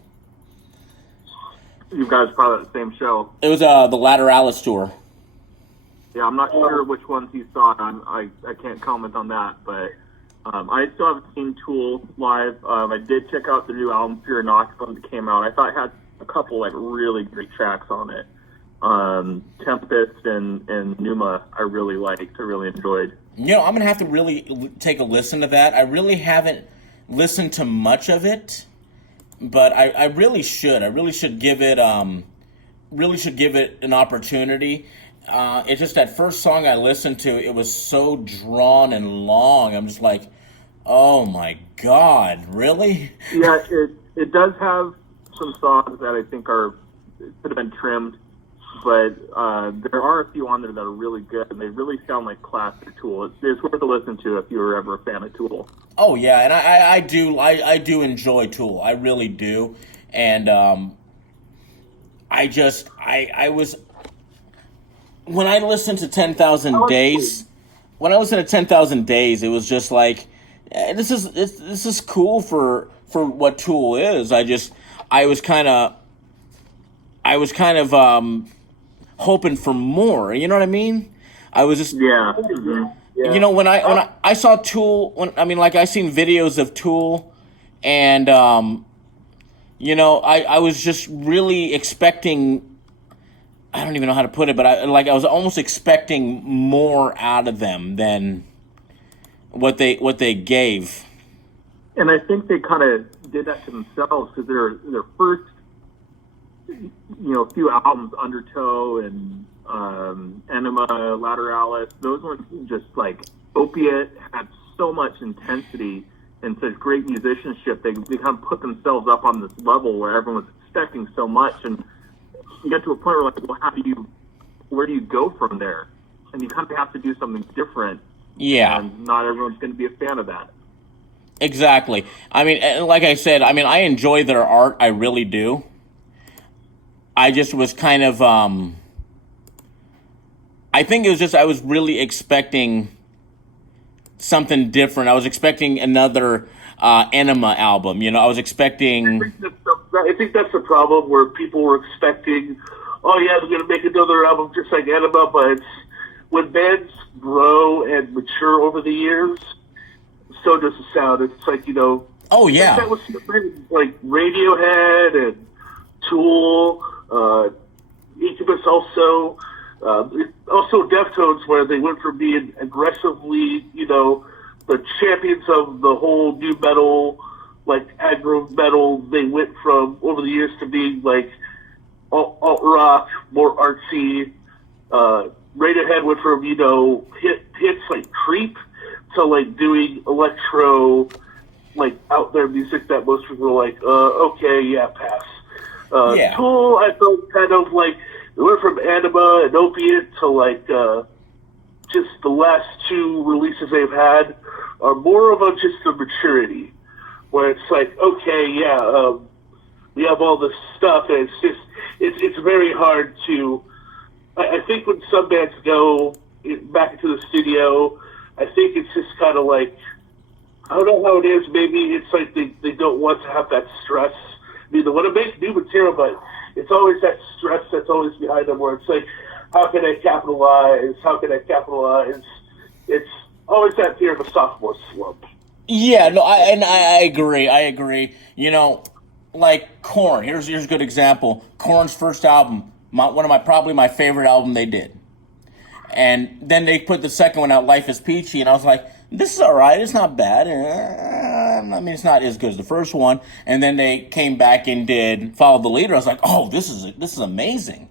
You guys probably at the same show. It was the Lateralis tour. Yeah, I'm not sure which ones he saw. I can't comment on that, but I still haven't seen Tool live. I did check out the new album, Fear Inoculum, that came out. I thought it had a couple like really great tracks on it. Tempest and Numa I really liked. I really enjoyed. I'm going to have to really take a listen to that. I really haven't listened to much of it, but I really should. I really should give it an opportunity. It's just that first song I listened to, it was so drawn and long. I'm just like, oh my God, really? Yeah, it does have some songs that I think could have been trimmed, but there are a few on there that are really good, and they really sound like classic Tool. It's worth a listen to if you were ever a fan of Tool. Oh yeah, and I do enjoy Tool. I really do, and I was. When I listened to 10,000 Days, it was just like, this is cool for what Tool is. I was kind of hoping for more. You know what I mean? I was just yeah. Mm-hmm. Yeah. When I saw Tool, I seen videos of Tool, and I was just really expecting. I don't even know how to put it, but I was almost expecting more out of them than what they gave. And I think they kind of did that to themselves, because their first, few albums, Undertow and Enema, Lateralis, those ones just like Opiate had so much intensity and such great musicianship. They kind of put themselves up on this level where everyone was expecting so much, and you get to a point where, like, well, where do you go from there? And you kind of have to do something different. Yeah. And not everyone's going to be a fan of that. Exactly. Like I said, I enjoy their art. I really do. I just was kind of, I think it was just, I was really expecting something different. I was expecting another Enema album. I was expecting... I think that's the problem, where people were expecting, oh yeah, they're going to make another album just like Enema, but when bands grow and mature over the years, so does the sound. It's like, Oh yeah. That was like Radiohead and Tool, Incubus also Deftones, where they went from being aggressively, the champions of the whole new metal, like aggro metal. They went from, over the years, to being like alt rock, more artsy. Radiohead went from, hits like Creep to like doing electro like out there music that most people are like, okay, yeah, pass. Yeah. Tool, I felt kind of like it went from Anima and Opiate to like just the last two releases they've had are more of a just a maturity, where it's like, okay, yeah, we have all this stuff, and it's just it's very hard to. I think when some bands go back into the studio, I think it's just kind of like, I don't know how it is. Maybe it's like they don't want to have that stress. I mean, they want to make new material, but it's always that stress that's always behind them, where it's like, how can I capitalize? How can I capitalize? It's always that fear of a sophomore slump. Yeah, no, I agree. I agree. You know, like Korn. Here's a good example. Korn's first album, probably my favorite album they did. And then they put the second one out, Life is Peachy, and I was like, this is all right. It's not bad. I mean, it's not as good as the first one. And then they came back and did Follow the Leader. I was like, oh, this is amazing.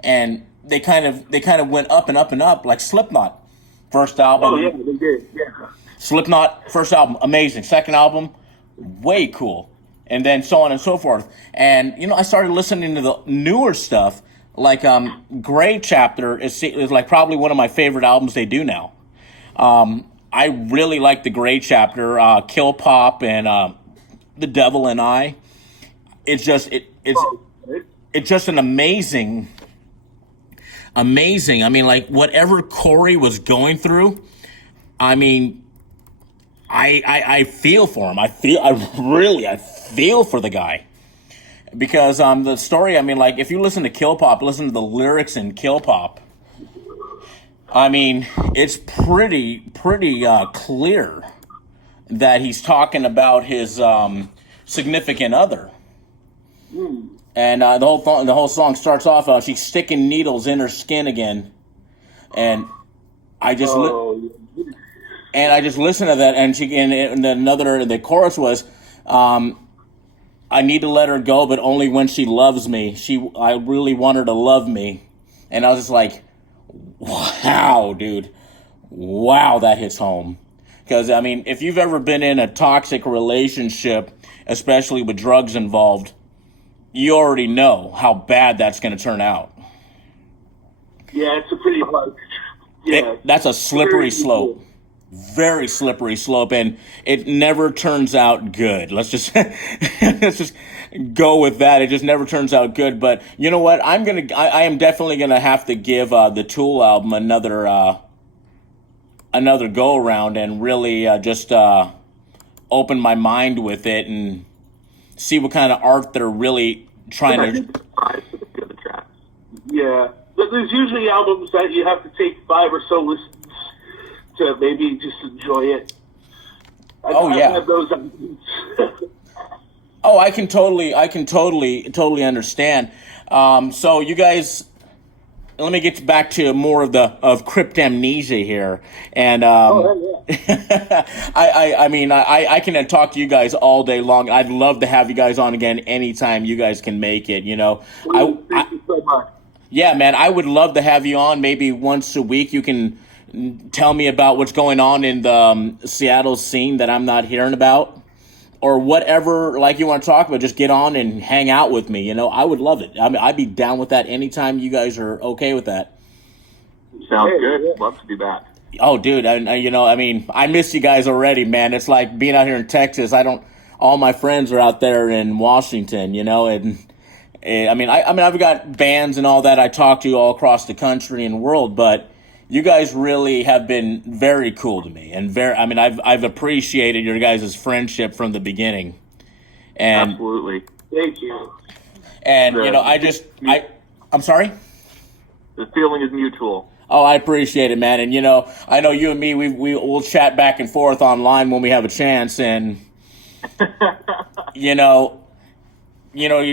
And they kind of went up and up and up, like Slipknot. First album. Oh yeah, they did. Yeah. Slipknot, first album, amazing. Second album, way cool. And then so on and so forth. And, you know, I started listening to the newer stuff. Like Gray Chapter is like probably one of my favorite albums they do now. I really like the Gray Chapter, Kill Pop and The Devil and I. It's just it's just an amazing. I mean, like whatever Corey was going through, I mean, I feel for him. I feel for the guy. Because the story, I mean, like, if you listen to Kill Pop, listen to the lyrics in Kill Pop, I mean, it's pretty clear that he's talking about his significant other. And the whole song starts off, she's sticking needles in her skin again. And I just listened to that, and the chorus was, I need to let her go, but only when she loves me. I really want her to love me. And I was just like, wow, dude. Wow, that hits home. Because, I mean, if you've ever been in a toxic relationship, especially with drugs involved, you already know how bad that's going to turn out. Yeah, it's a pretty hard. Yeah, that's a slippery slope. Very slippery slope, and it never turns out good. Let's just go with that. It just never turns out good. But you know what? I am definitely gonna have to give the Tool album another go around and really just open my mind with it and see what kind of art they're really trying to. Yeah, there's usually albums that you have to take 5 or so listens to maybe just enjoy it. I've had those. Oh, I can totally understand. So you guys, let me get back to more of Cryptamnesia here, and I mean, I can talk to you guys all day long. I'd love to have you guys on again anytime you guys can make it. You know, thank you so much. Yeah, man, I would love to have you on maybe once a week. You can tell me about what's going on in the Seattle scene that I'm not hearing about, or whatever, like you want to talk about. Just get on and hang out with me. You know, I would love it. I mean, I'd be down with that anytime you guys are okay with that. Sounds good. Love to do that. Oh, dude, I mean, I miss you guys already, man. It's like being out here in Texas. All my friends are out there in Washington, you know, and I've got bands and all that I talk to all across the country and world, but you guys really have been very cool to me, and I've appreciated your guys' friendship from the beginning. And absolutely, thank you. And I'm sorry. The feeling is mutual. Oh, I appreciate it, man. And I know you and me, we'll chat back and forth online when we have a chance, and you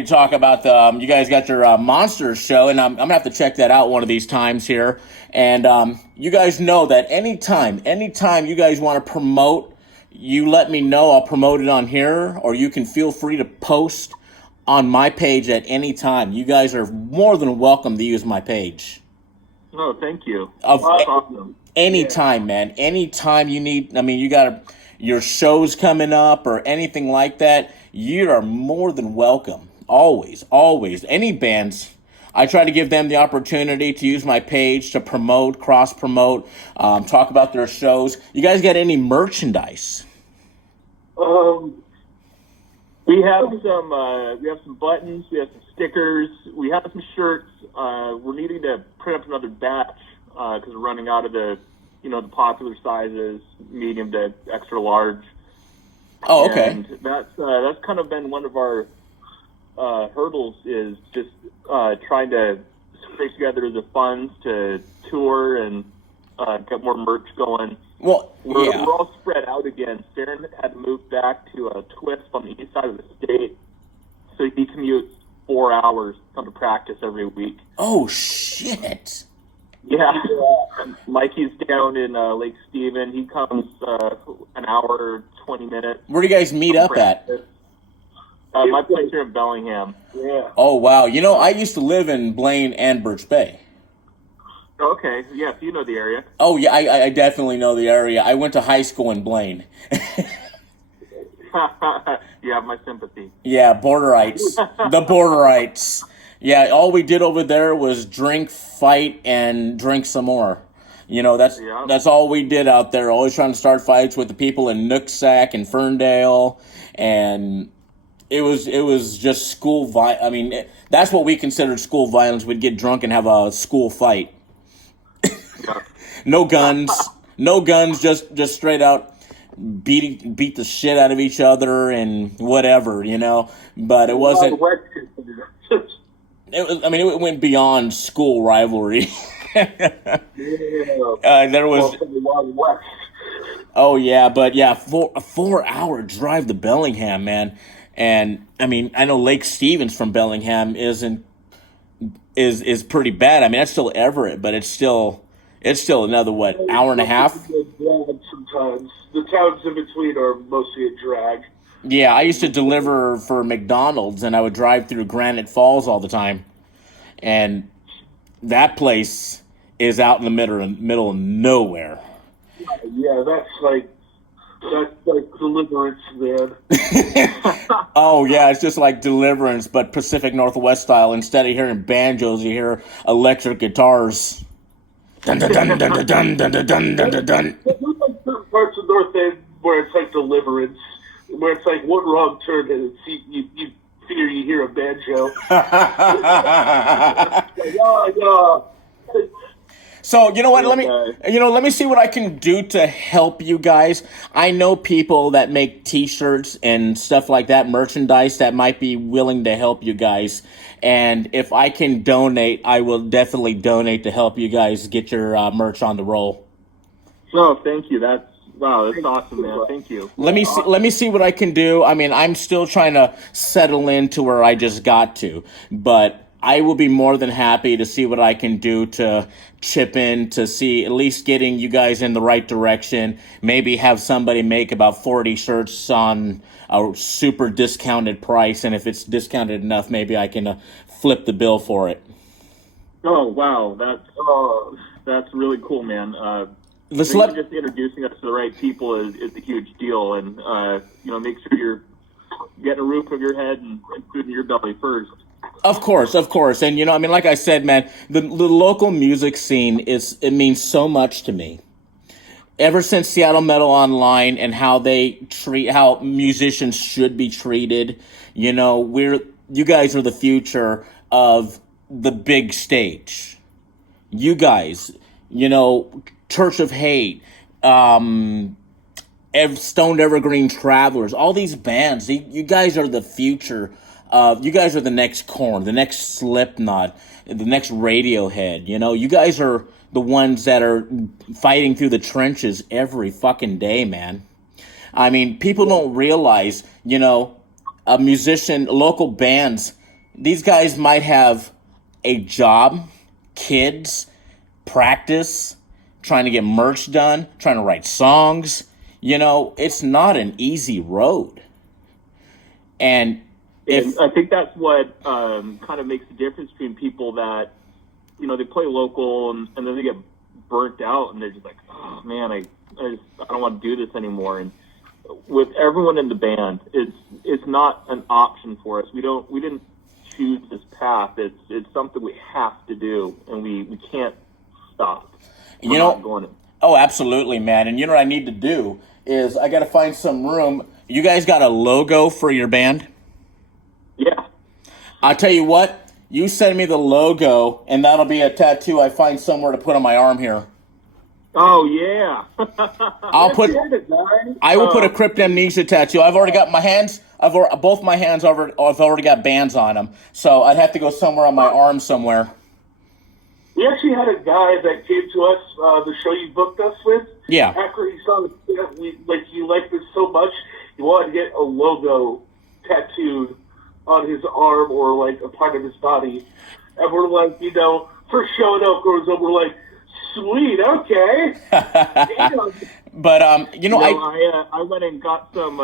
talk about you guys got your Monsters show, and I'm gonna have to check that out one of these times here. And you guys know that anytime you guys want to promote, you let me know. I'll promote it on here, or you can feel free to post on my page at any time. You guys are more than welcome to use my page. Oh, thank you. Awesome. Anytime, man. Anytime you need. I mean, you your shows coming up or anything like that, you are more than welcome. Always, always. Any bands, I try to give them the opportunity to use my page to promote, cross promote, talk about their shows. You guys got any merchandise? We have some buttons, we have some stickers, we have some shirts. We're needing to print up another batch because we're running out of the popular sizes, medium to extra large. Oh, okay. And that's kind of been one of our hurdles, is just trying to scrape together the funds to tour and get more merch going. Well, we're yeah. all spread out again. Darren had moved back to a twist on the east side of the state, so he commutes 4 hours to come to practice every week. Oh, shit. Yeah. Mikey's down in Lake Stephen. He comes an hour, 20 minutes. Where do you guys meet up at? My place here in Bellingham. Yeah. Oh, wow. You know, I used to live in Blaine and Birch Bay. Okay, yeah, so you know the area. Oh, yeah, I definitely know the area. I went to high school in Blaine. You have my sympathy. Yeah, Borderites. The Borderites. Yeah, all we did over there was drink, fight, and drink some more. You know, that's all we did out there. Always trying to start fights with the people in Nooksack and Ferndale, and it was just school I mean, that's what we considered school violence. We'd get drunk and have a school fight. No guns, just straight out beat the shit out of each other and whatever, you know. But it wasn't. It went beyond school rivalry. There was. Oh yeah, but yeah, a 4-hour drive to Bellingham, man. And I mean, I know Lake Stevens from Bellingham is pretty bad. I mean, that's still Everett, but it's still another hour and a half. Sometimes the towns in between are mostly a drag. Yeah, I used to deliver for McDonald's, and I would drive through Granite Falls all the time, and that place is out in the middle of nowhere. Yeah, that's like Deliverance, man. Oh yeah, it's just like Deliverance, but Pacific Northwest style. Instead of hearing banjos, you hear electric guitars. Dun dun dun dun dun dun dun dun dun dun dun. There's like certain parts of North End where it's like Deliverance, where it's like one wrong turn and you fear you hear a banjo. So you know what? Let me see what I can do to help you guys. I know people that make T-shirts and stuff like that, merchandise that might be willing to help you guys. And if I can donate, I will definitely donate to help you guys get your merch on the roll. Oh, thank you. That's awesome, man. Thank you. Let me see what I can do. I mean, I'm still trying to settle into where I just got to, but I will be more than happy to see what I can do to chip in to see at least getting you guys in the right direction. Maybe have somebody make about 40 shirts on a super discounted price, and if it's discounted enough, maybe I can flip the bill for it. Oh wow, that's really cool, man. Just introducing us to the right people is a huge deal, and make sure you're getting a roof over your head and food in your belly first. Of course. And, like I said, man, the local music scene it means so much to me. Ever since Seattle Metal Online and how musicians should be treated, you guys are the future of the big stage. You guys, Church of Hate, Stoned Evergreen Travelers, all these bands, you guys are the future. You guys are the next Korn, the next Slipknot, the next Radiohead. You guys are the ones that are fighting through the trenches every fucking day, man. I mean, people don't realize, a musician, local bands, these guys might have a job, kids, practice, trying to get merch done, trying to write songs. It's not an easy road. And I think that's what kind of makes the difference between people that, they play local and then they get burnt out and they're just like, oh man, I don't want to do this anymore. And with everyone in the band, it's not an option for us. We didn't choose this path. It's something we have to do, and we can't stop. We're not going to. Oh, absolutely, man. And you know what I need to do is I got to find some room. You guys got a logo for your band? Yeah. I'll tell you what. You send me the logo, and that'll be a tattoo I find somewhere to put on my arm here. Oh yeah. I will put a Cryptamnesia tattoo. I've already got my hands. Both my hands I've already got bands on them. So I'd have to go somewhere on my arm somewhere. We actually had a guy that came to us, the show you booked us with. Yeah. After he saw you liked it so much, he wanted to get a logo tattooed on his arm or like a part of his body. And we're like, for show and goes over, we're like, sweet, okay. But I went and got some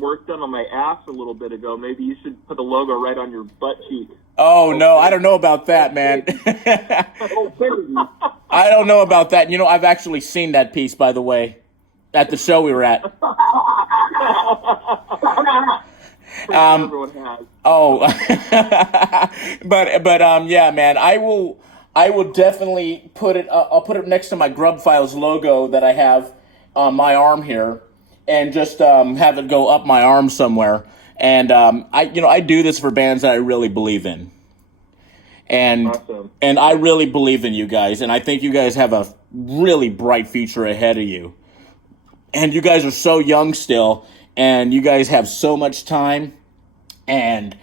work done on my ass a little bit ago. Maybe you should put a logo right on your butt cheek. Oh no, I don't know about that, man. I don't know about that. I've actually seen that piece, by the way, at the show we were at. Everyone has. Oh, but yeah, man. I will definitely put it. I'll put it next to my GruB Files logo that I have on my arm here, and just have it go up my arm somewhere. And I do this for bands that I really believe in, and awesome. And I really believe in you guys, and I think you guys have a really bright future ahead of you. And you guys are so young still, and you guys have so much time, and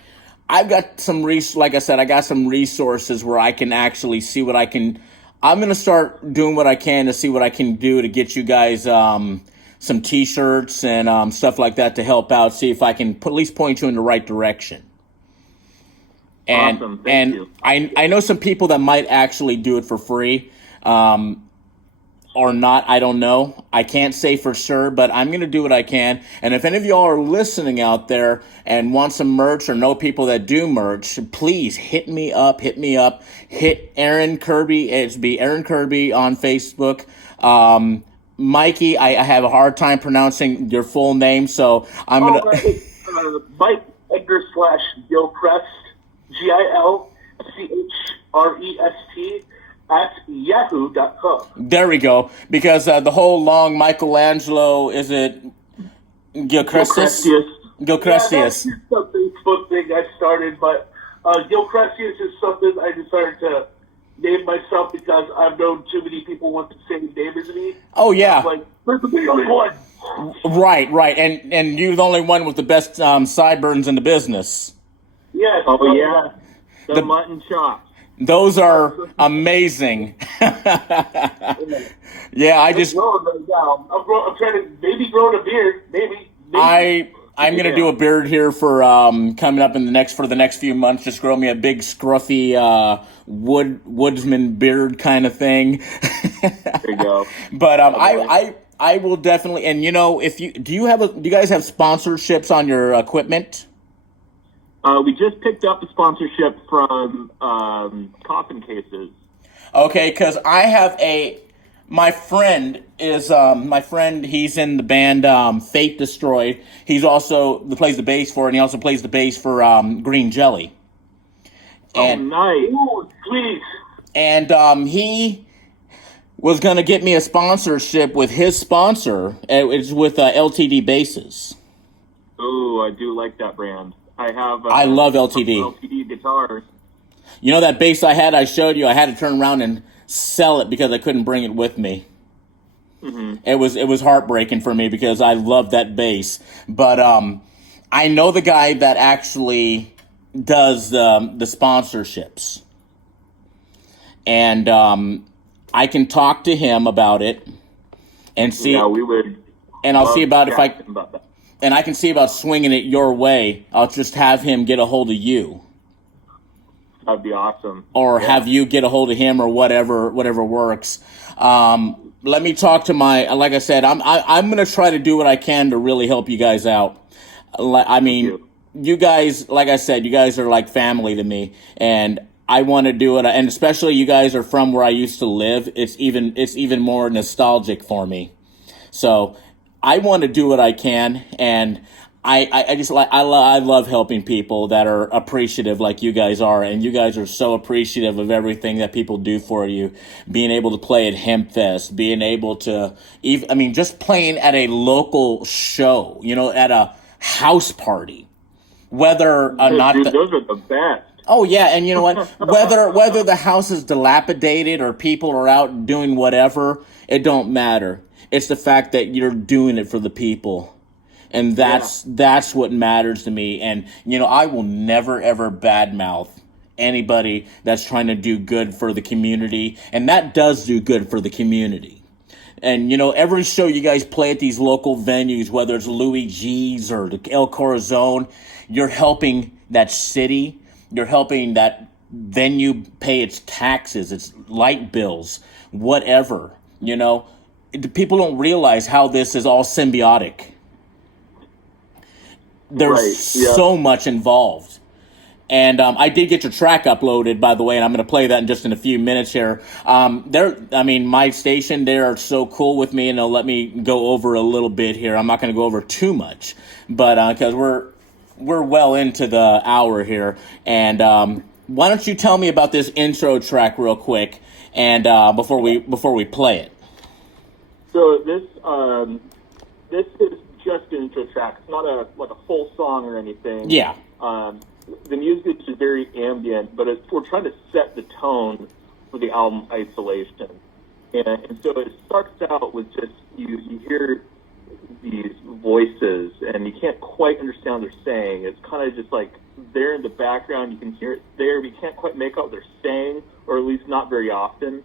I've got like I said, I got some resources where I can actually see what I can. I'm going to start doing what I can to see what I can do to get you guys some T-shirts and stuff like that to help out. See if I can at least point you in the right direction. And awesome. Thank you. I know some people that might actually do it for free. Or not, I don't know. I can't say for sure, but I'm going to do what I can. And if any of y'all are listening out there and want some merch or know people that do merch, please hit me up. Hit Aaron Kirby. It's be Aaron Kirby on Facebook. Mikey, I have a hard time pronouncing your full name, so I'm going to... Mike Edgar / Gilchrist, GILCHREST. at yahoo.com. There we go. Because the whole long Michelangelo, is it Gilchrestius? Gilchrestius. Yeah, that's just a Facebook thing I started, but Gilchrestius is something I decided to name myself because I've known too many people want the same name as me. Oh, yeah. Like, we're the only one. Right. And you're the only one with the best sideburns in the business. Yes. Oh, yeah. The mutton chops. Those are amazing. Yeah, I'm growing right now. I'm trying to maybe grow a beard. Maybe. I'm gonna do a beard here for coming up in for the next few months. Just grow me a big scruffy woodsman beard kind of thing. There you go. But I will definitely. And if do you guys have sponsorships on your equipment? We just picked up a sponsorship from Coffin Cases. Okay, because I have my friend, he's in the band Fate Destroyed. He's also plays the bass for it, and he also plays the bass for Green Jelly. And, nice. Ooh, please. And he was going to get me a sponsorship with his sponsor. It's with LTD Basses. Oh, I do like that brand. I love LTD. LTD guitars. That bass I showed you, I had to turn around and sell it because I couldn't bring it with me. Mm-hmm. It was heartbreaking for me because I love that bass. But I know the guy that actually does the sponsorships. And I can talk to him about it and see. Yeah, we would. And I'll see about if about that. And I can see about swinging it your way. I'll just have him get a hold of you. That'd be awesome. Or have you get a hold of him or whatever works. Let me talk to like I said, I'm going to try to do what I can to really help you guys out. I mean, you guys, like I said, you guys are like family to me, and I want to do it. And especially you guys are from where I used to live. It's even more nostalgic for me. So I want to do what I can, and I just like I love helping people that are appreciative like you guys are, and you guys are so appreciative of everything that people do for you. Being able to play at Hempfest, being able to even, I mean, just playing at a local show, at a house party, whether or not Dude, those are the best. Oh yeah, and you know what? Whether the house is dilapidated or people are out doing whatever, it don't matter. It's the fact that you're doing it for the people. And that's what matters to me. And I will never ever badmouth anybody that's trying to do good for the community, and that does do good for the community. And every show you guys play at these local venues, whether it's Louis G's or the El Corazon, you're helping that city. You're helping that venue pay its taxes, its light bills, whatever. People don't realize how this is all symbiotic. There's so much involved. And I did get your track uploaded, by the way, and I'm going to play that in a few minutes here. My station, they are so cool with me, and they'll let me go over a little bit here. I'm not going to go over too much, but because we're well into the hour here. And why don't you tell me about this intro track real quick, and before we play it. So this is just an intro track. It's not a full song or anything. Yeah. The music is very ambient, but we're trying to set the tone for the album Isolation. And so it starts out with just you hear these voices, and you can't quite understand what they're saying. It's kind of just like there in the background. You can hear it there, but you can't quite make out what they're saying, or at least not very often.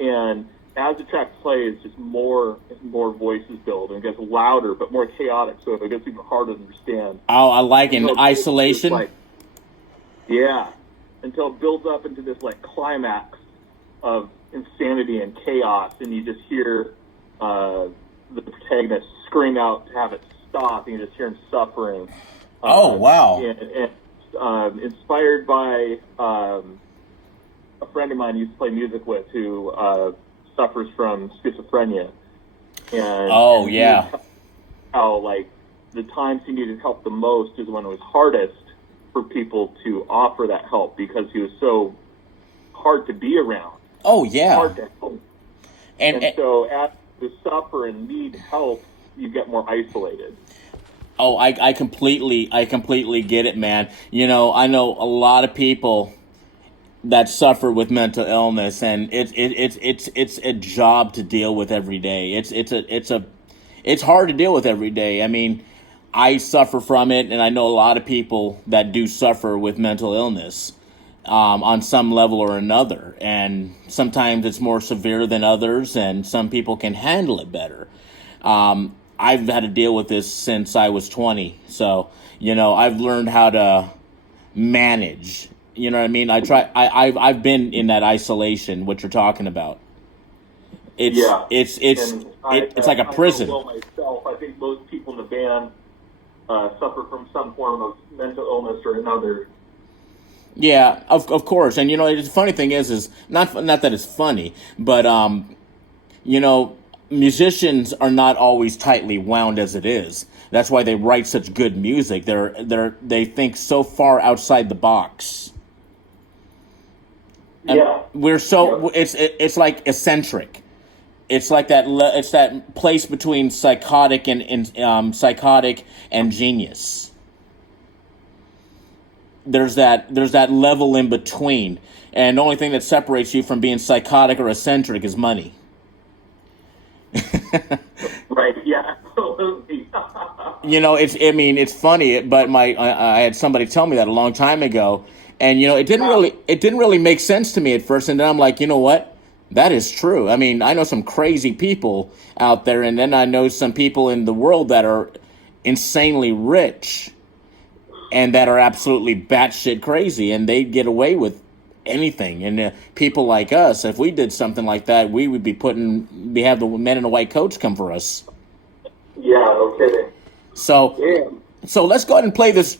And as the track plays, just more voices build, and it gets louder but more chaotic, so it gets even harder to understand. Oh, I like it. Isolation. Until it builds up into this climax of insanity and chaos, and you just hear the protagonist scream out to have it stop, and you just hear him suffering. Oh, wow. And inspired by a friend of mine I used to play music with who suffers from schizophrenia. And how the times he needed help the most is when it was hardest for people to offer that help, because he was so hard to be around. Oh yeah. Hard to help. And so as you suffer and need help, you get more isolated. Oh, I completely get it, man. I know a lot of people that suffer with mental illness, and it's a job to deal with every day. It's hard to deal with every day. I mean, I suffer from it, and I know a lot of people that do suffer with mental illness on some level or another. And sometimes it's more severe than others, and some people can handle it better. I've had to deal with this since I was 20, so I've learned how to manage. You know what I mean? I've been in that isolation, what you're talking about. It's like a prison. Myself, I think most people in the band suffer from some form of mental illness or another. Yeah, of course. And the funny thing is not that it's funny, but musicians are not always tightly wound as it is. That's why they write such good music. They think so far outside the box. And it's like eccentric. It's like that. It's that place between psychotic and genius. There's that level in between, and the only thing that separates you from being psychotic or eccentric is money. Right. Yeah. Absolutely. It's funny, but I had somebody tell me that a long time ago. And it didn't really make sense to me at first, and then I'm like, you know what? That is true. I mean, I know some crazy people out there, and then I know some people in the world that are insanely rich and that are absolutely batshit crazy, and they get away with anything. And people like us, if we did something like that, we would be have the men in the white coats come for us. Yeah, no kidding. So let's go ahead and play this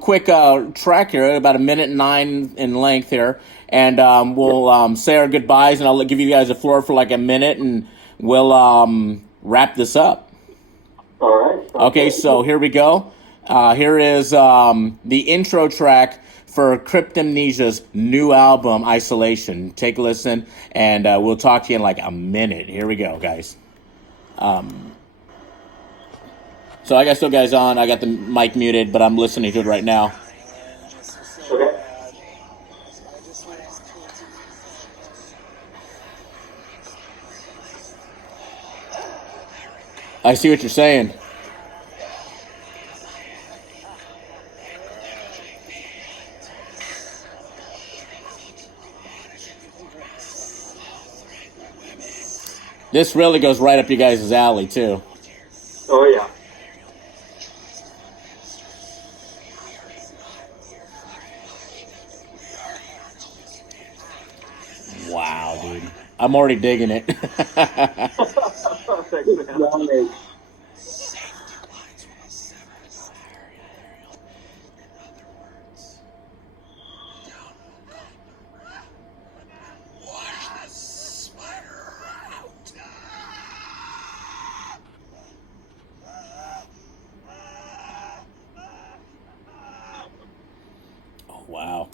quick track here, about 1:09 in length here, and we'll say our goodbyes, and I'll give you guys the floor for like a minute, and we'll wrap this up. All right. Okay, so here we go. Here is the intro track for Cryptamnesia's new album, Isolation. Take a listen, and we'll talk to you in like a minute. Here we go, guys. So I got still guys on. I got the mic muted, but I'm listening to it right now. Okay. I see what you're saying. This really goes right up you guys' alley, too. Oh, yeah. Wow, dude. I'm already digging it. Wow.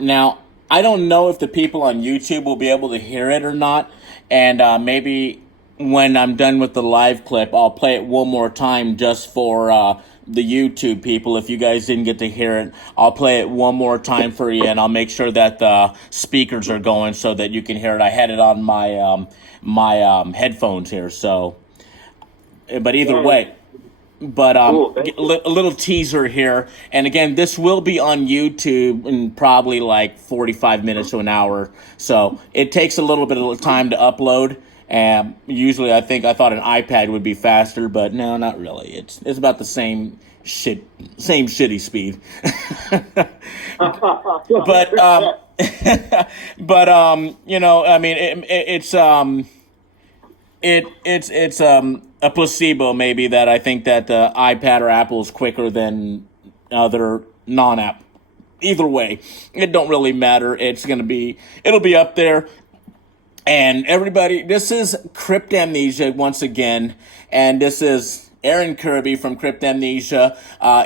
Now, I don't know if the people on YouTube will be able to hear it or not, and maybe when I'm done with the live clip, I'll play it one more time just for the YouTube people. If you guys didn't get to hear it, I'll play it one more time for you, and I'll make sure that the speakers are going so that you can hear it. I had it on my headphones here, so. But either way. But Cool, a little teaser here, and again, this will be on YouTube in probably like 45 minutes to an hour. So it takes a little bit of time to upload. And usually, I thought an iPad would be faster, but no, not really. It's about the same shitty speed. But you know, I mean, it's a placebo maybe that I think that the iPad or Apple is quicker than other non-app. Either way, it don't really matter. It'll be up there. And everybody, this is Cryptamnesia once again, and this is Aaron Kirby from Cryptamnesia.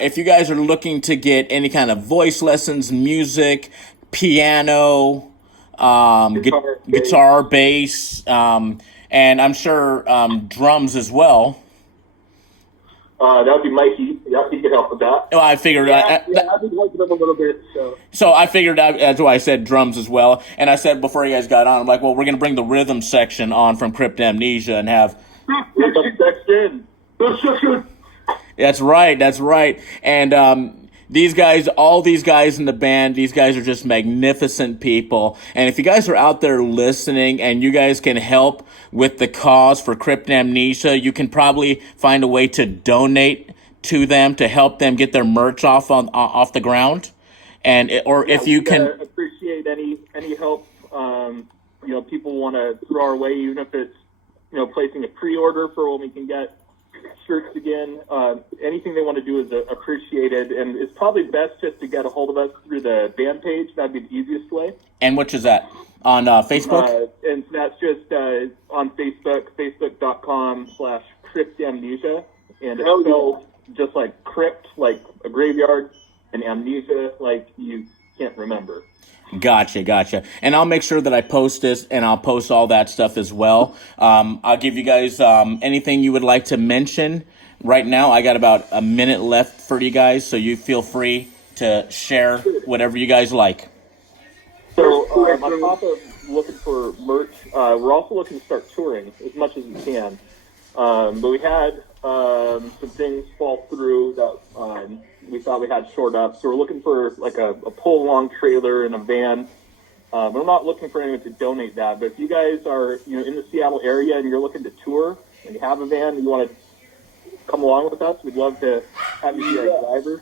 If you guys are looking to get any kind of voice lessons, music, piano, guitar, bass, and I'm sure drums as well. That would be Mikey. Yeah, he could help with that. Well, I figured. I've been helping him a little bit. So I figured that's why I said drums as well. And I said before you guys got on, I'm like, well, we're going to bring the rhythm section on from Cryptamnesia and have. Rhythm section. That's right. And all these guys in the band, these guys are just magnificent people. And if you guys are out there listening and you guys can help with the cause for Cryptamnesia, you can probably find a way to donate to them to help them get their merch off the ground. If you can appreciate any help, people want to throw our way, even if it's, placing a pre-order for when we can get shirts again. Anything they want to do is appreciated, and it's probably best just to get a hold of us through the band page. That'd be the easiest way. And which is that? On Facebook? And that's just on Facebook, facebook.com/Cryptamnesia, and it's spelled just like crypt, like a graveyard, and amnesia, like you can't remember. Gotcha. And I'll make sure that I post this, and I'll post all that stuff as well. I'll give you guys anything you would like to mention right now. I got about a minute left for you guys, so you feel free to share whatever you guys like. So on top of looking for merch, we're also looking to start touring as much as we can. But we had some things fall through that we thought we had shored up. So we're looking for like a pull-along trailer and a van. We're not looking for anyone to donate that, but if you guys are in the Seattle area and you're looking to tour and you have a van and you want to come along with us, we'd love to have you be our driver.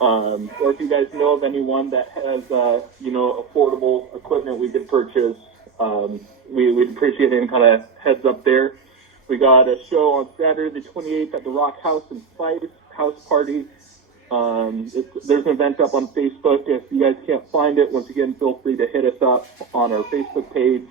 Or if you guys know of anyone that has affordable equipment we could purchase, we'd appreciate any kind of heads up there. We got a show on Saturday the 28th at the Rock House and Spice House Party. There's an event up on Facebook. If you guys can't find it, once again, feel free to hit us up on our Facebook page.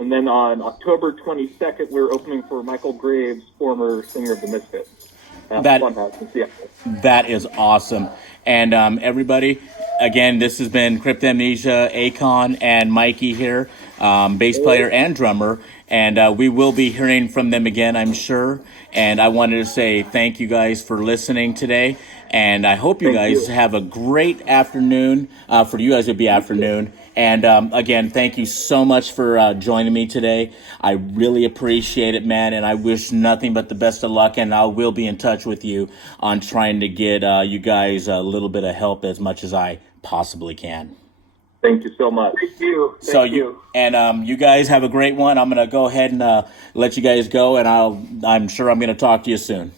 And then on October 22nd, we're opening for Michael Graves, former singer of the Misfits. Funhouse in Seattle. That is awesome. And everybody, again, this has been Cryptamnesia, Akon, and Mikey here, bass player and drummer. And we will be hearing from them again, I'm sure. And I wanted to say thank you guys for listening today. And I hope you guys have a great afternoon. For you guys, it'll be afternoon. And again, thank you so much for joining me today. I really appreciate it, man. And I wish nothing but the best of luck. And I will be in touch with you on trying to get you guys a little bit of help as much as I possibly can. Thank you so much. Thank you. Thank you. And you guys have a great one. I'm going to go ahead and let you guys go. And I'm sure I'm going to talk to you soon.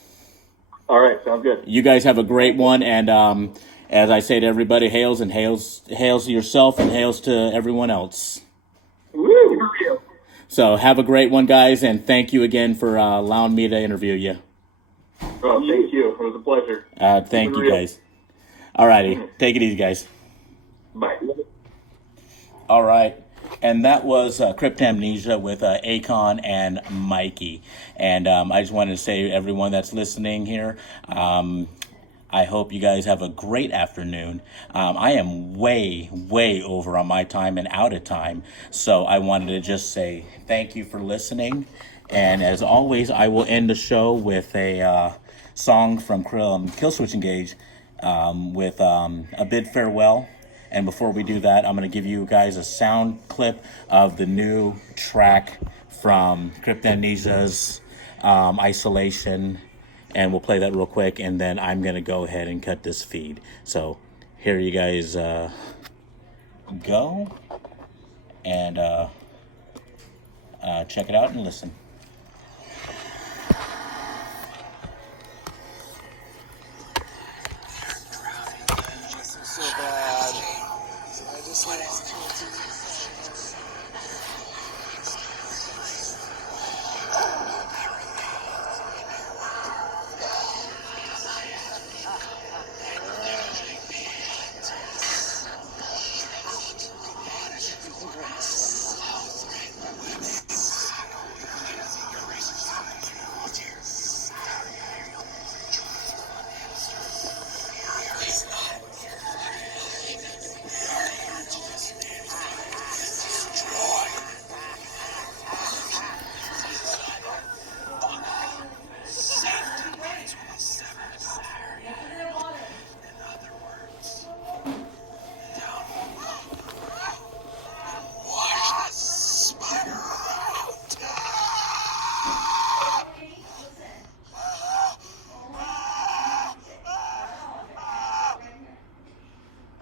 All right. Sounds good. You guys have a great one. And as I say to everybody, hails to yourself and hails to everyone else. Woo! So have a great one, guys, and thank you again for allowing me to interview you. Oh, thank you. It was a pleasure. Thank you, guys. All righty. Take it easy, guys. Bye. All right. And that was Cryptamnesia with Akon and Mikey. And I just wanted to say to everyone that's listening here, I hope you guys have a great afternoon. I am way over on my time and out of time. So I wanted to just say thank you for listening. And as always, I will end the show with a song from Killswitch Engage with a bid farewell. And before we do that, I'm going to give you guys a sound clip of the new track from Cryptamnesia's Isolation. And we'll play that real quick, and then I'm going to go ahead and cut this feed. So here you guys go, and check it out and listen. So bad. I just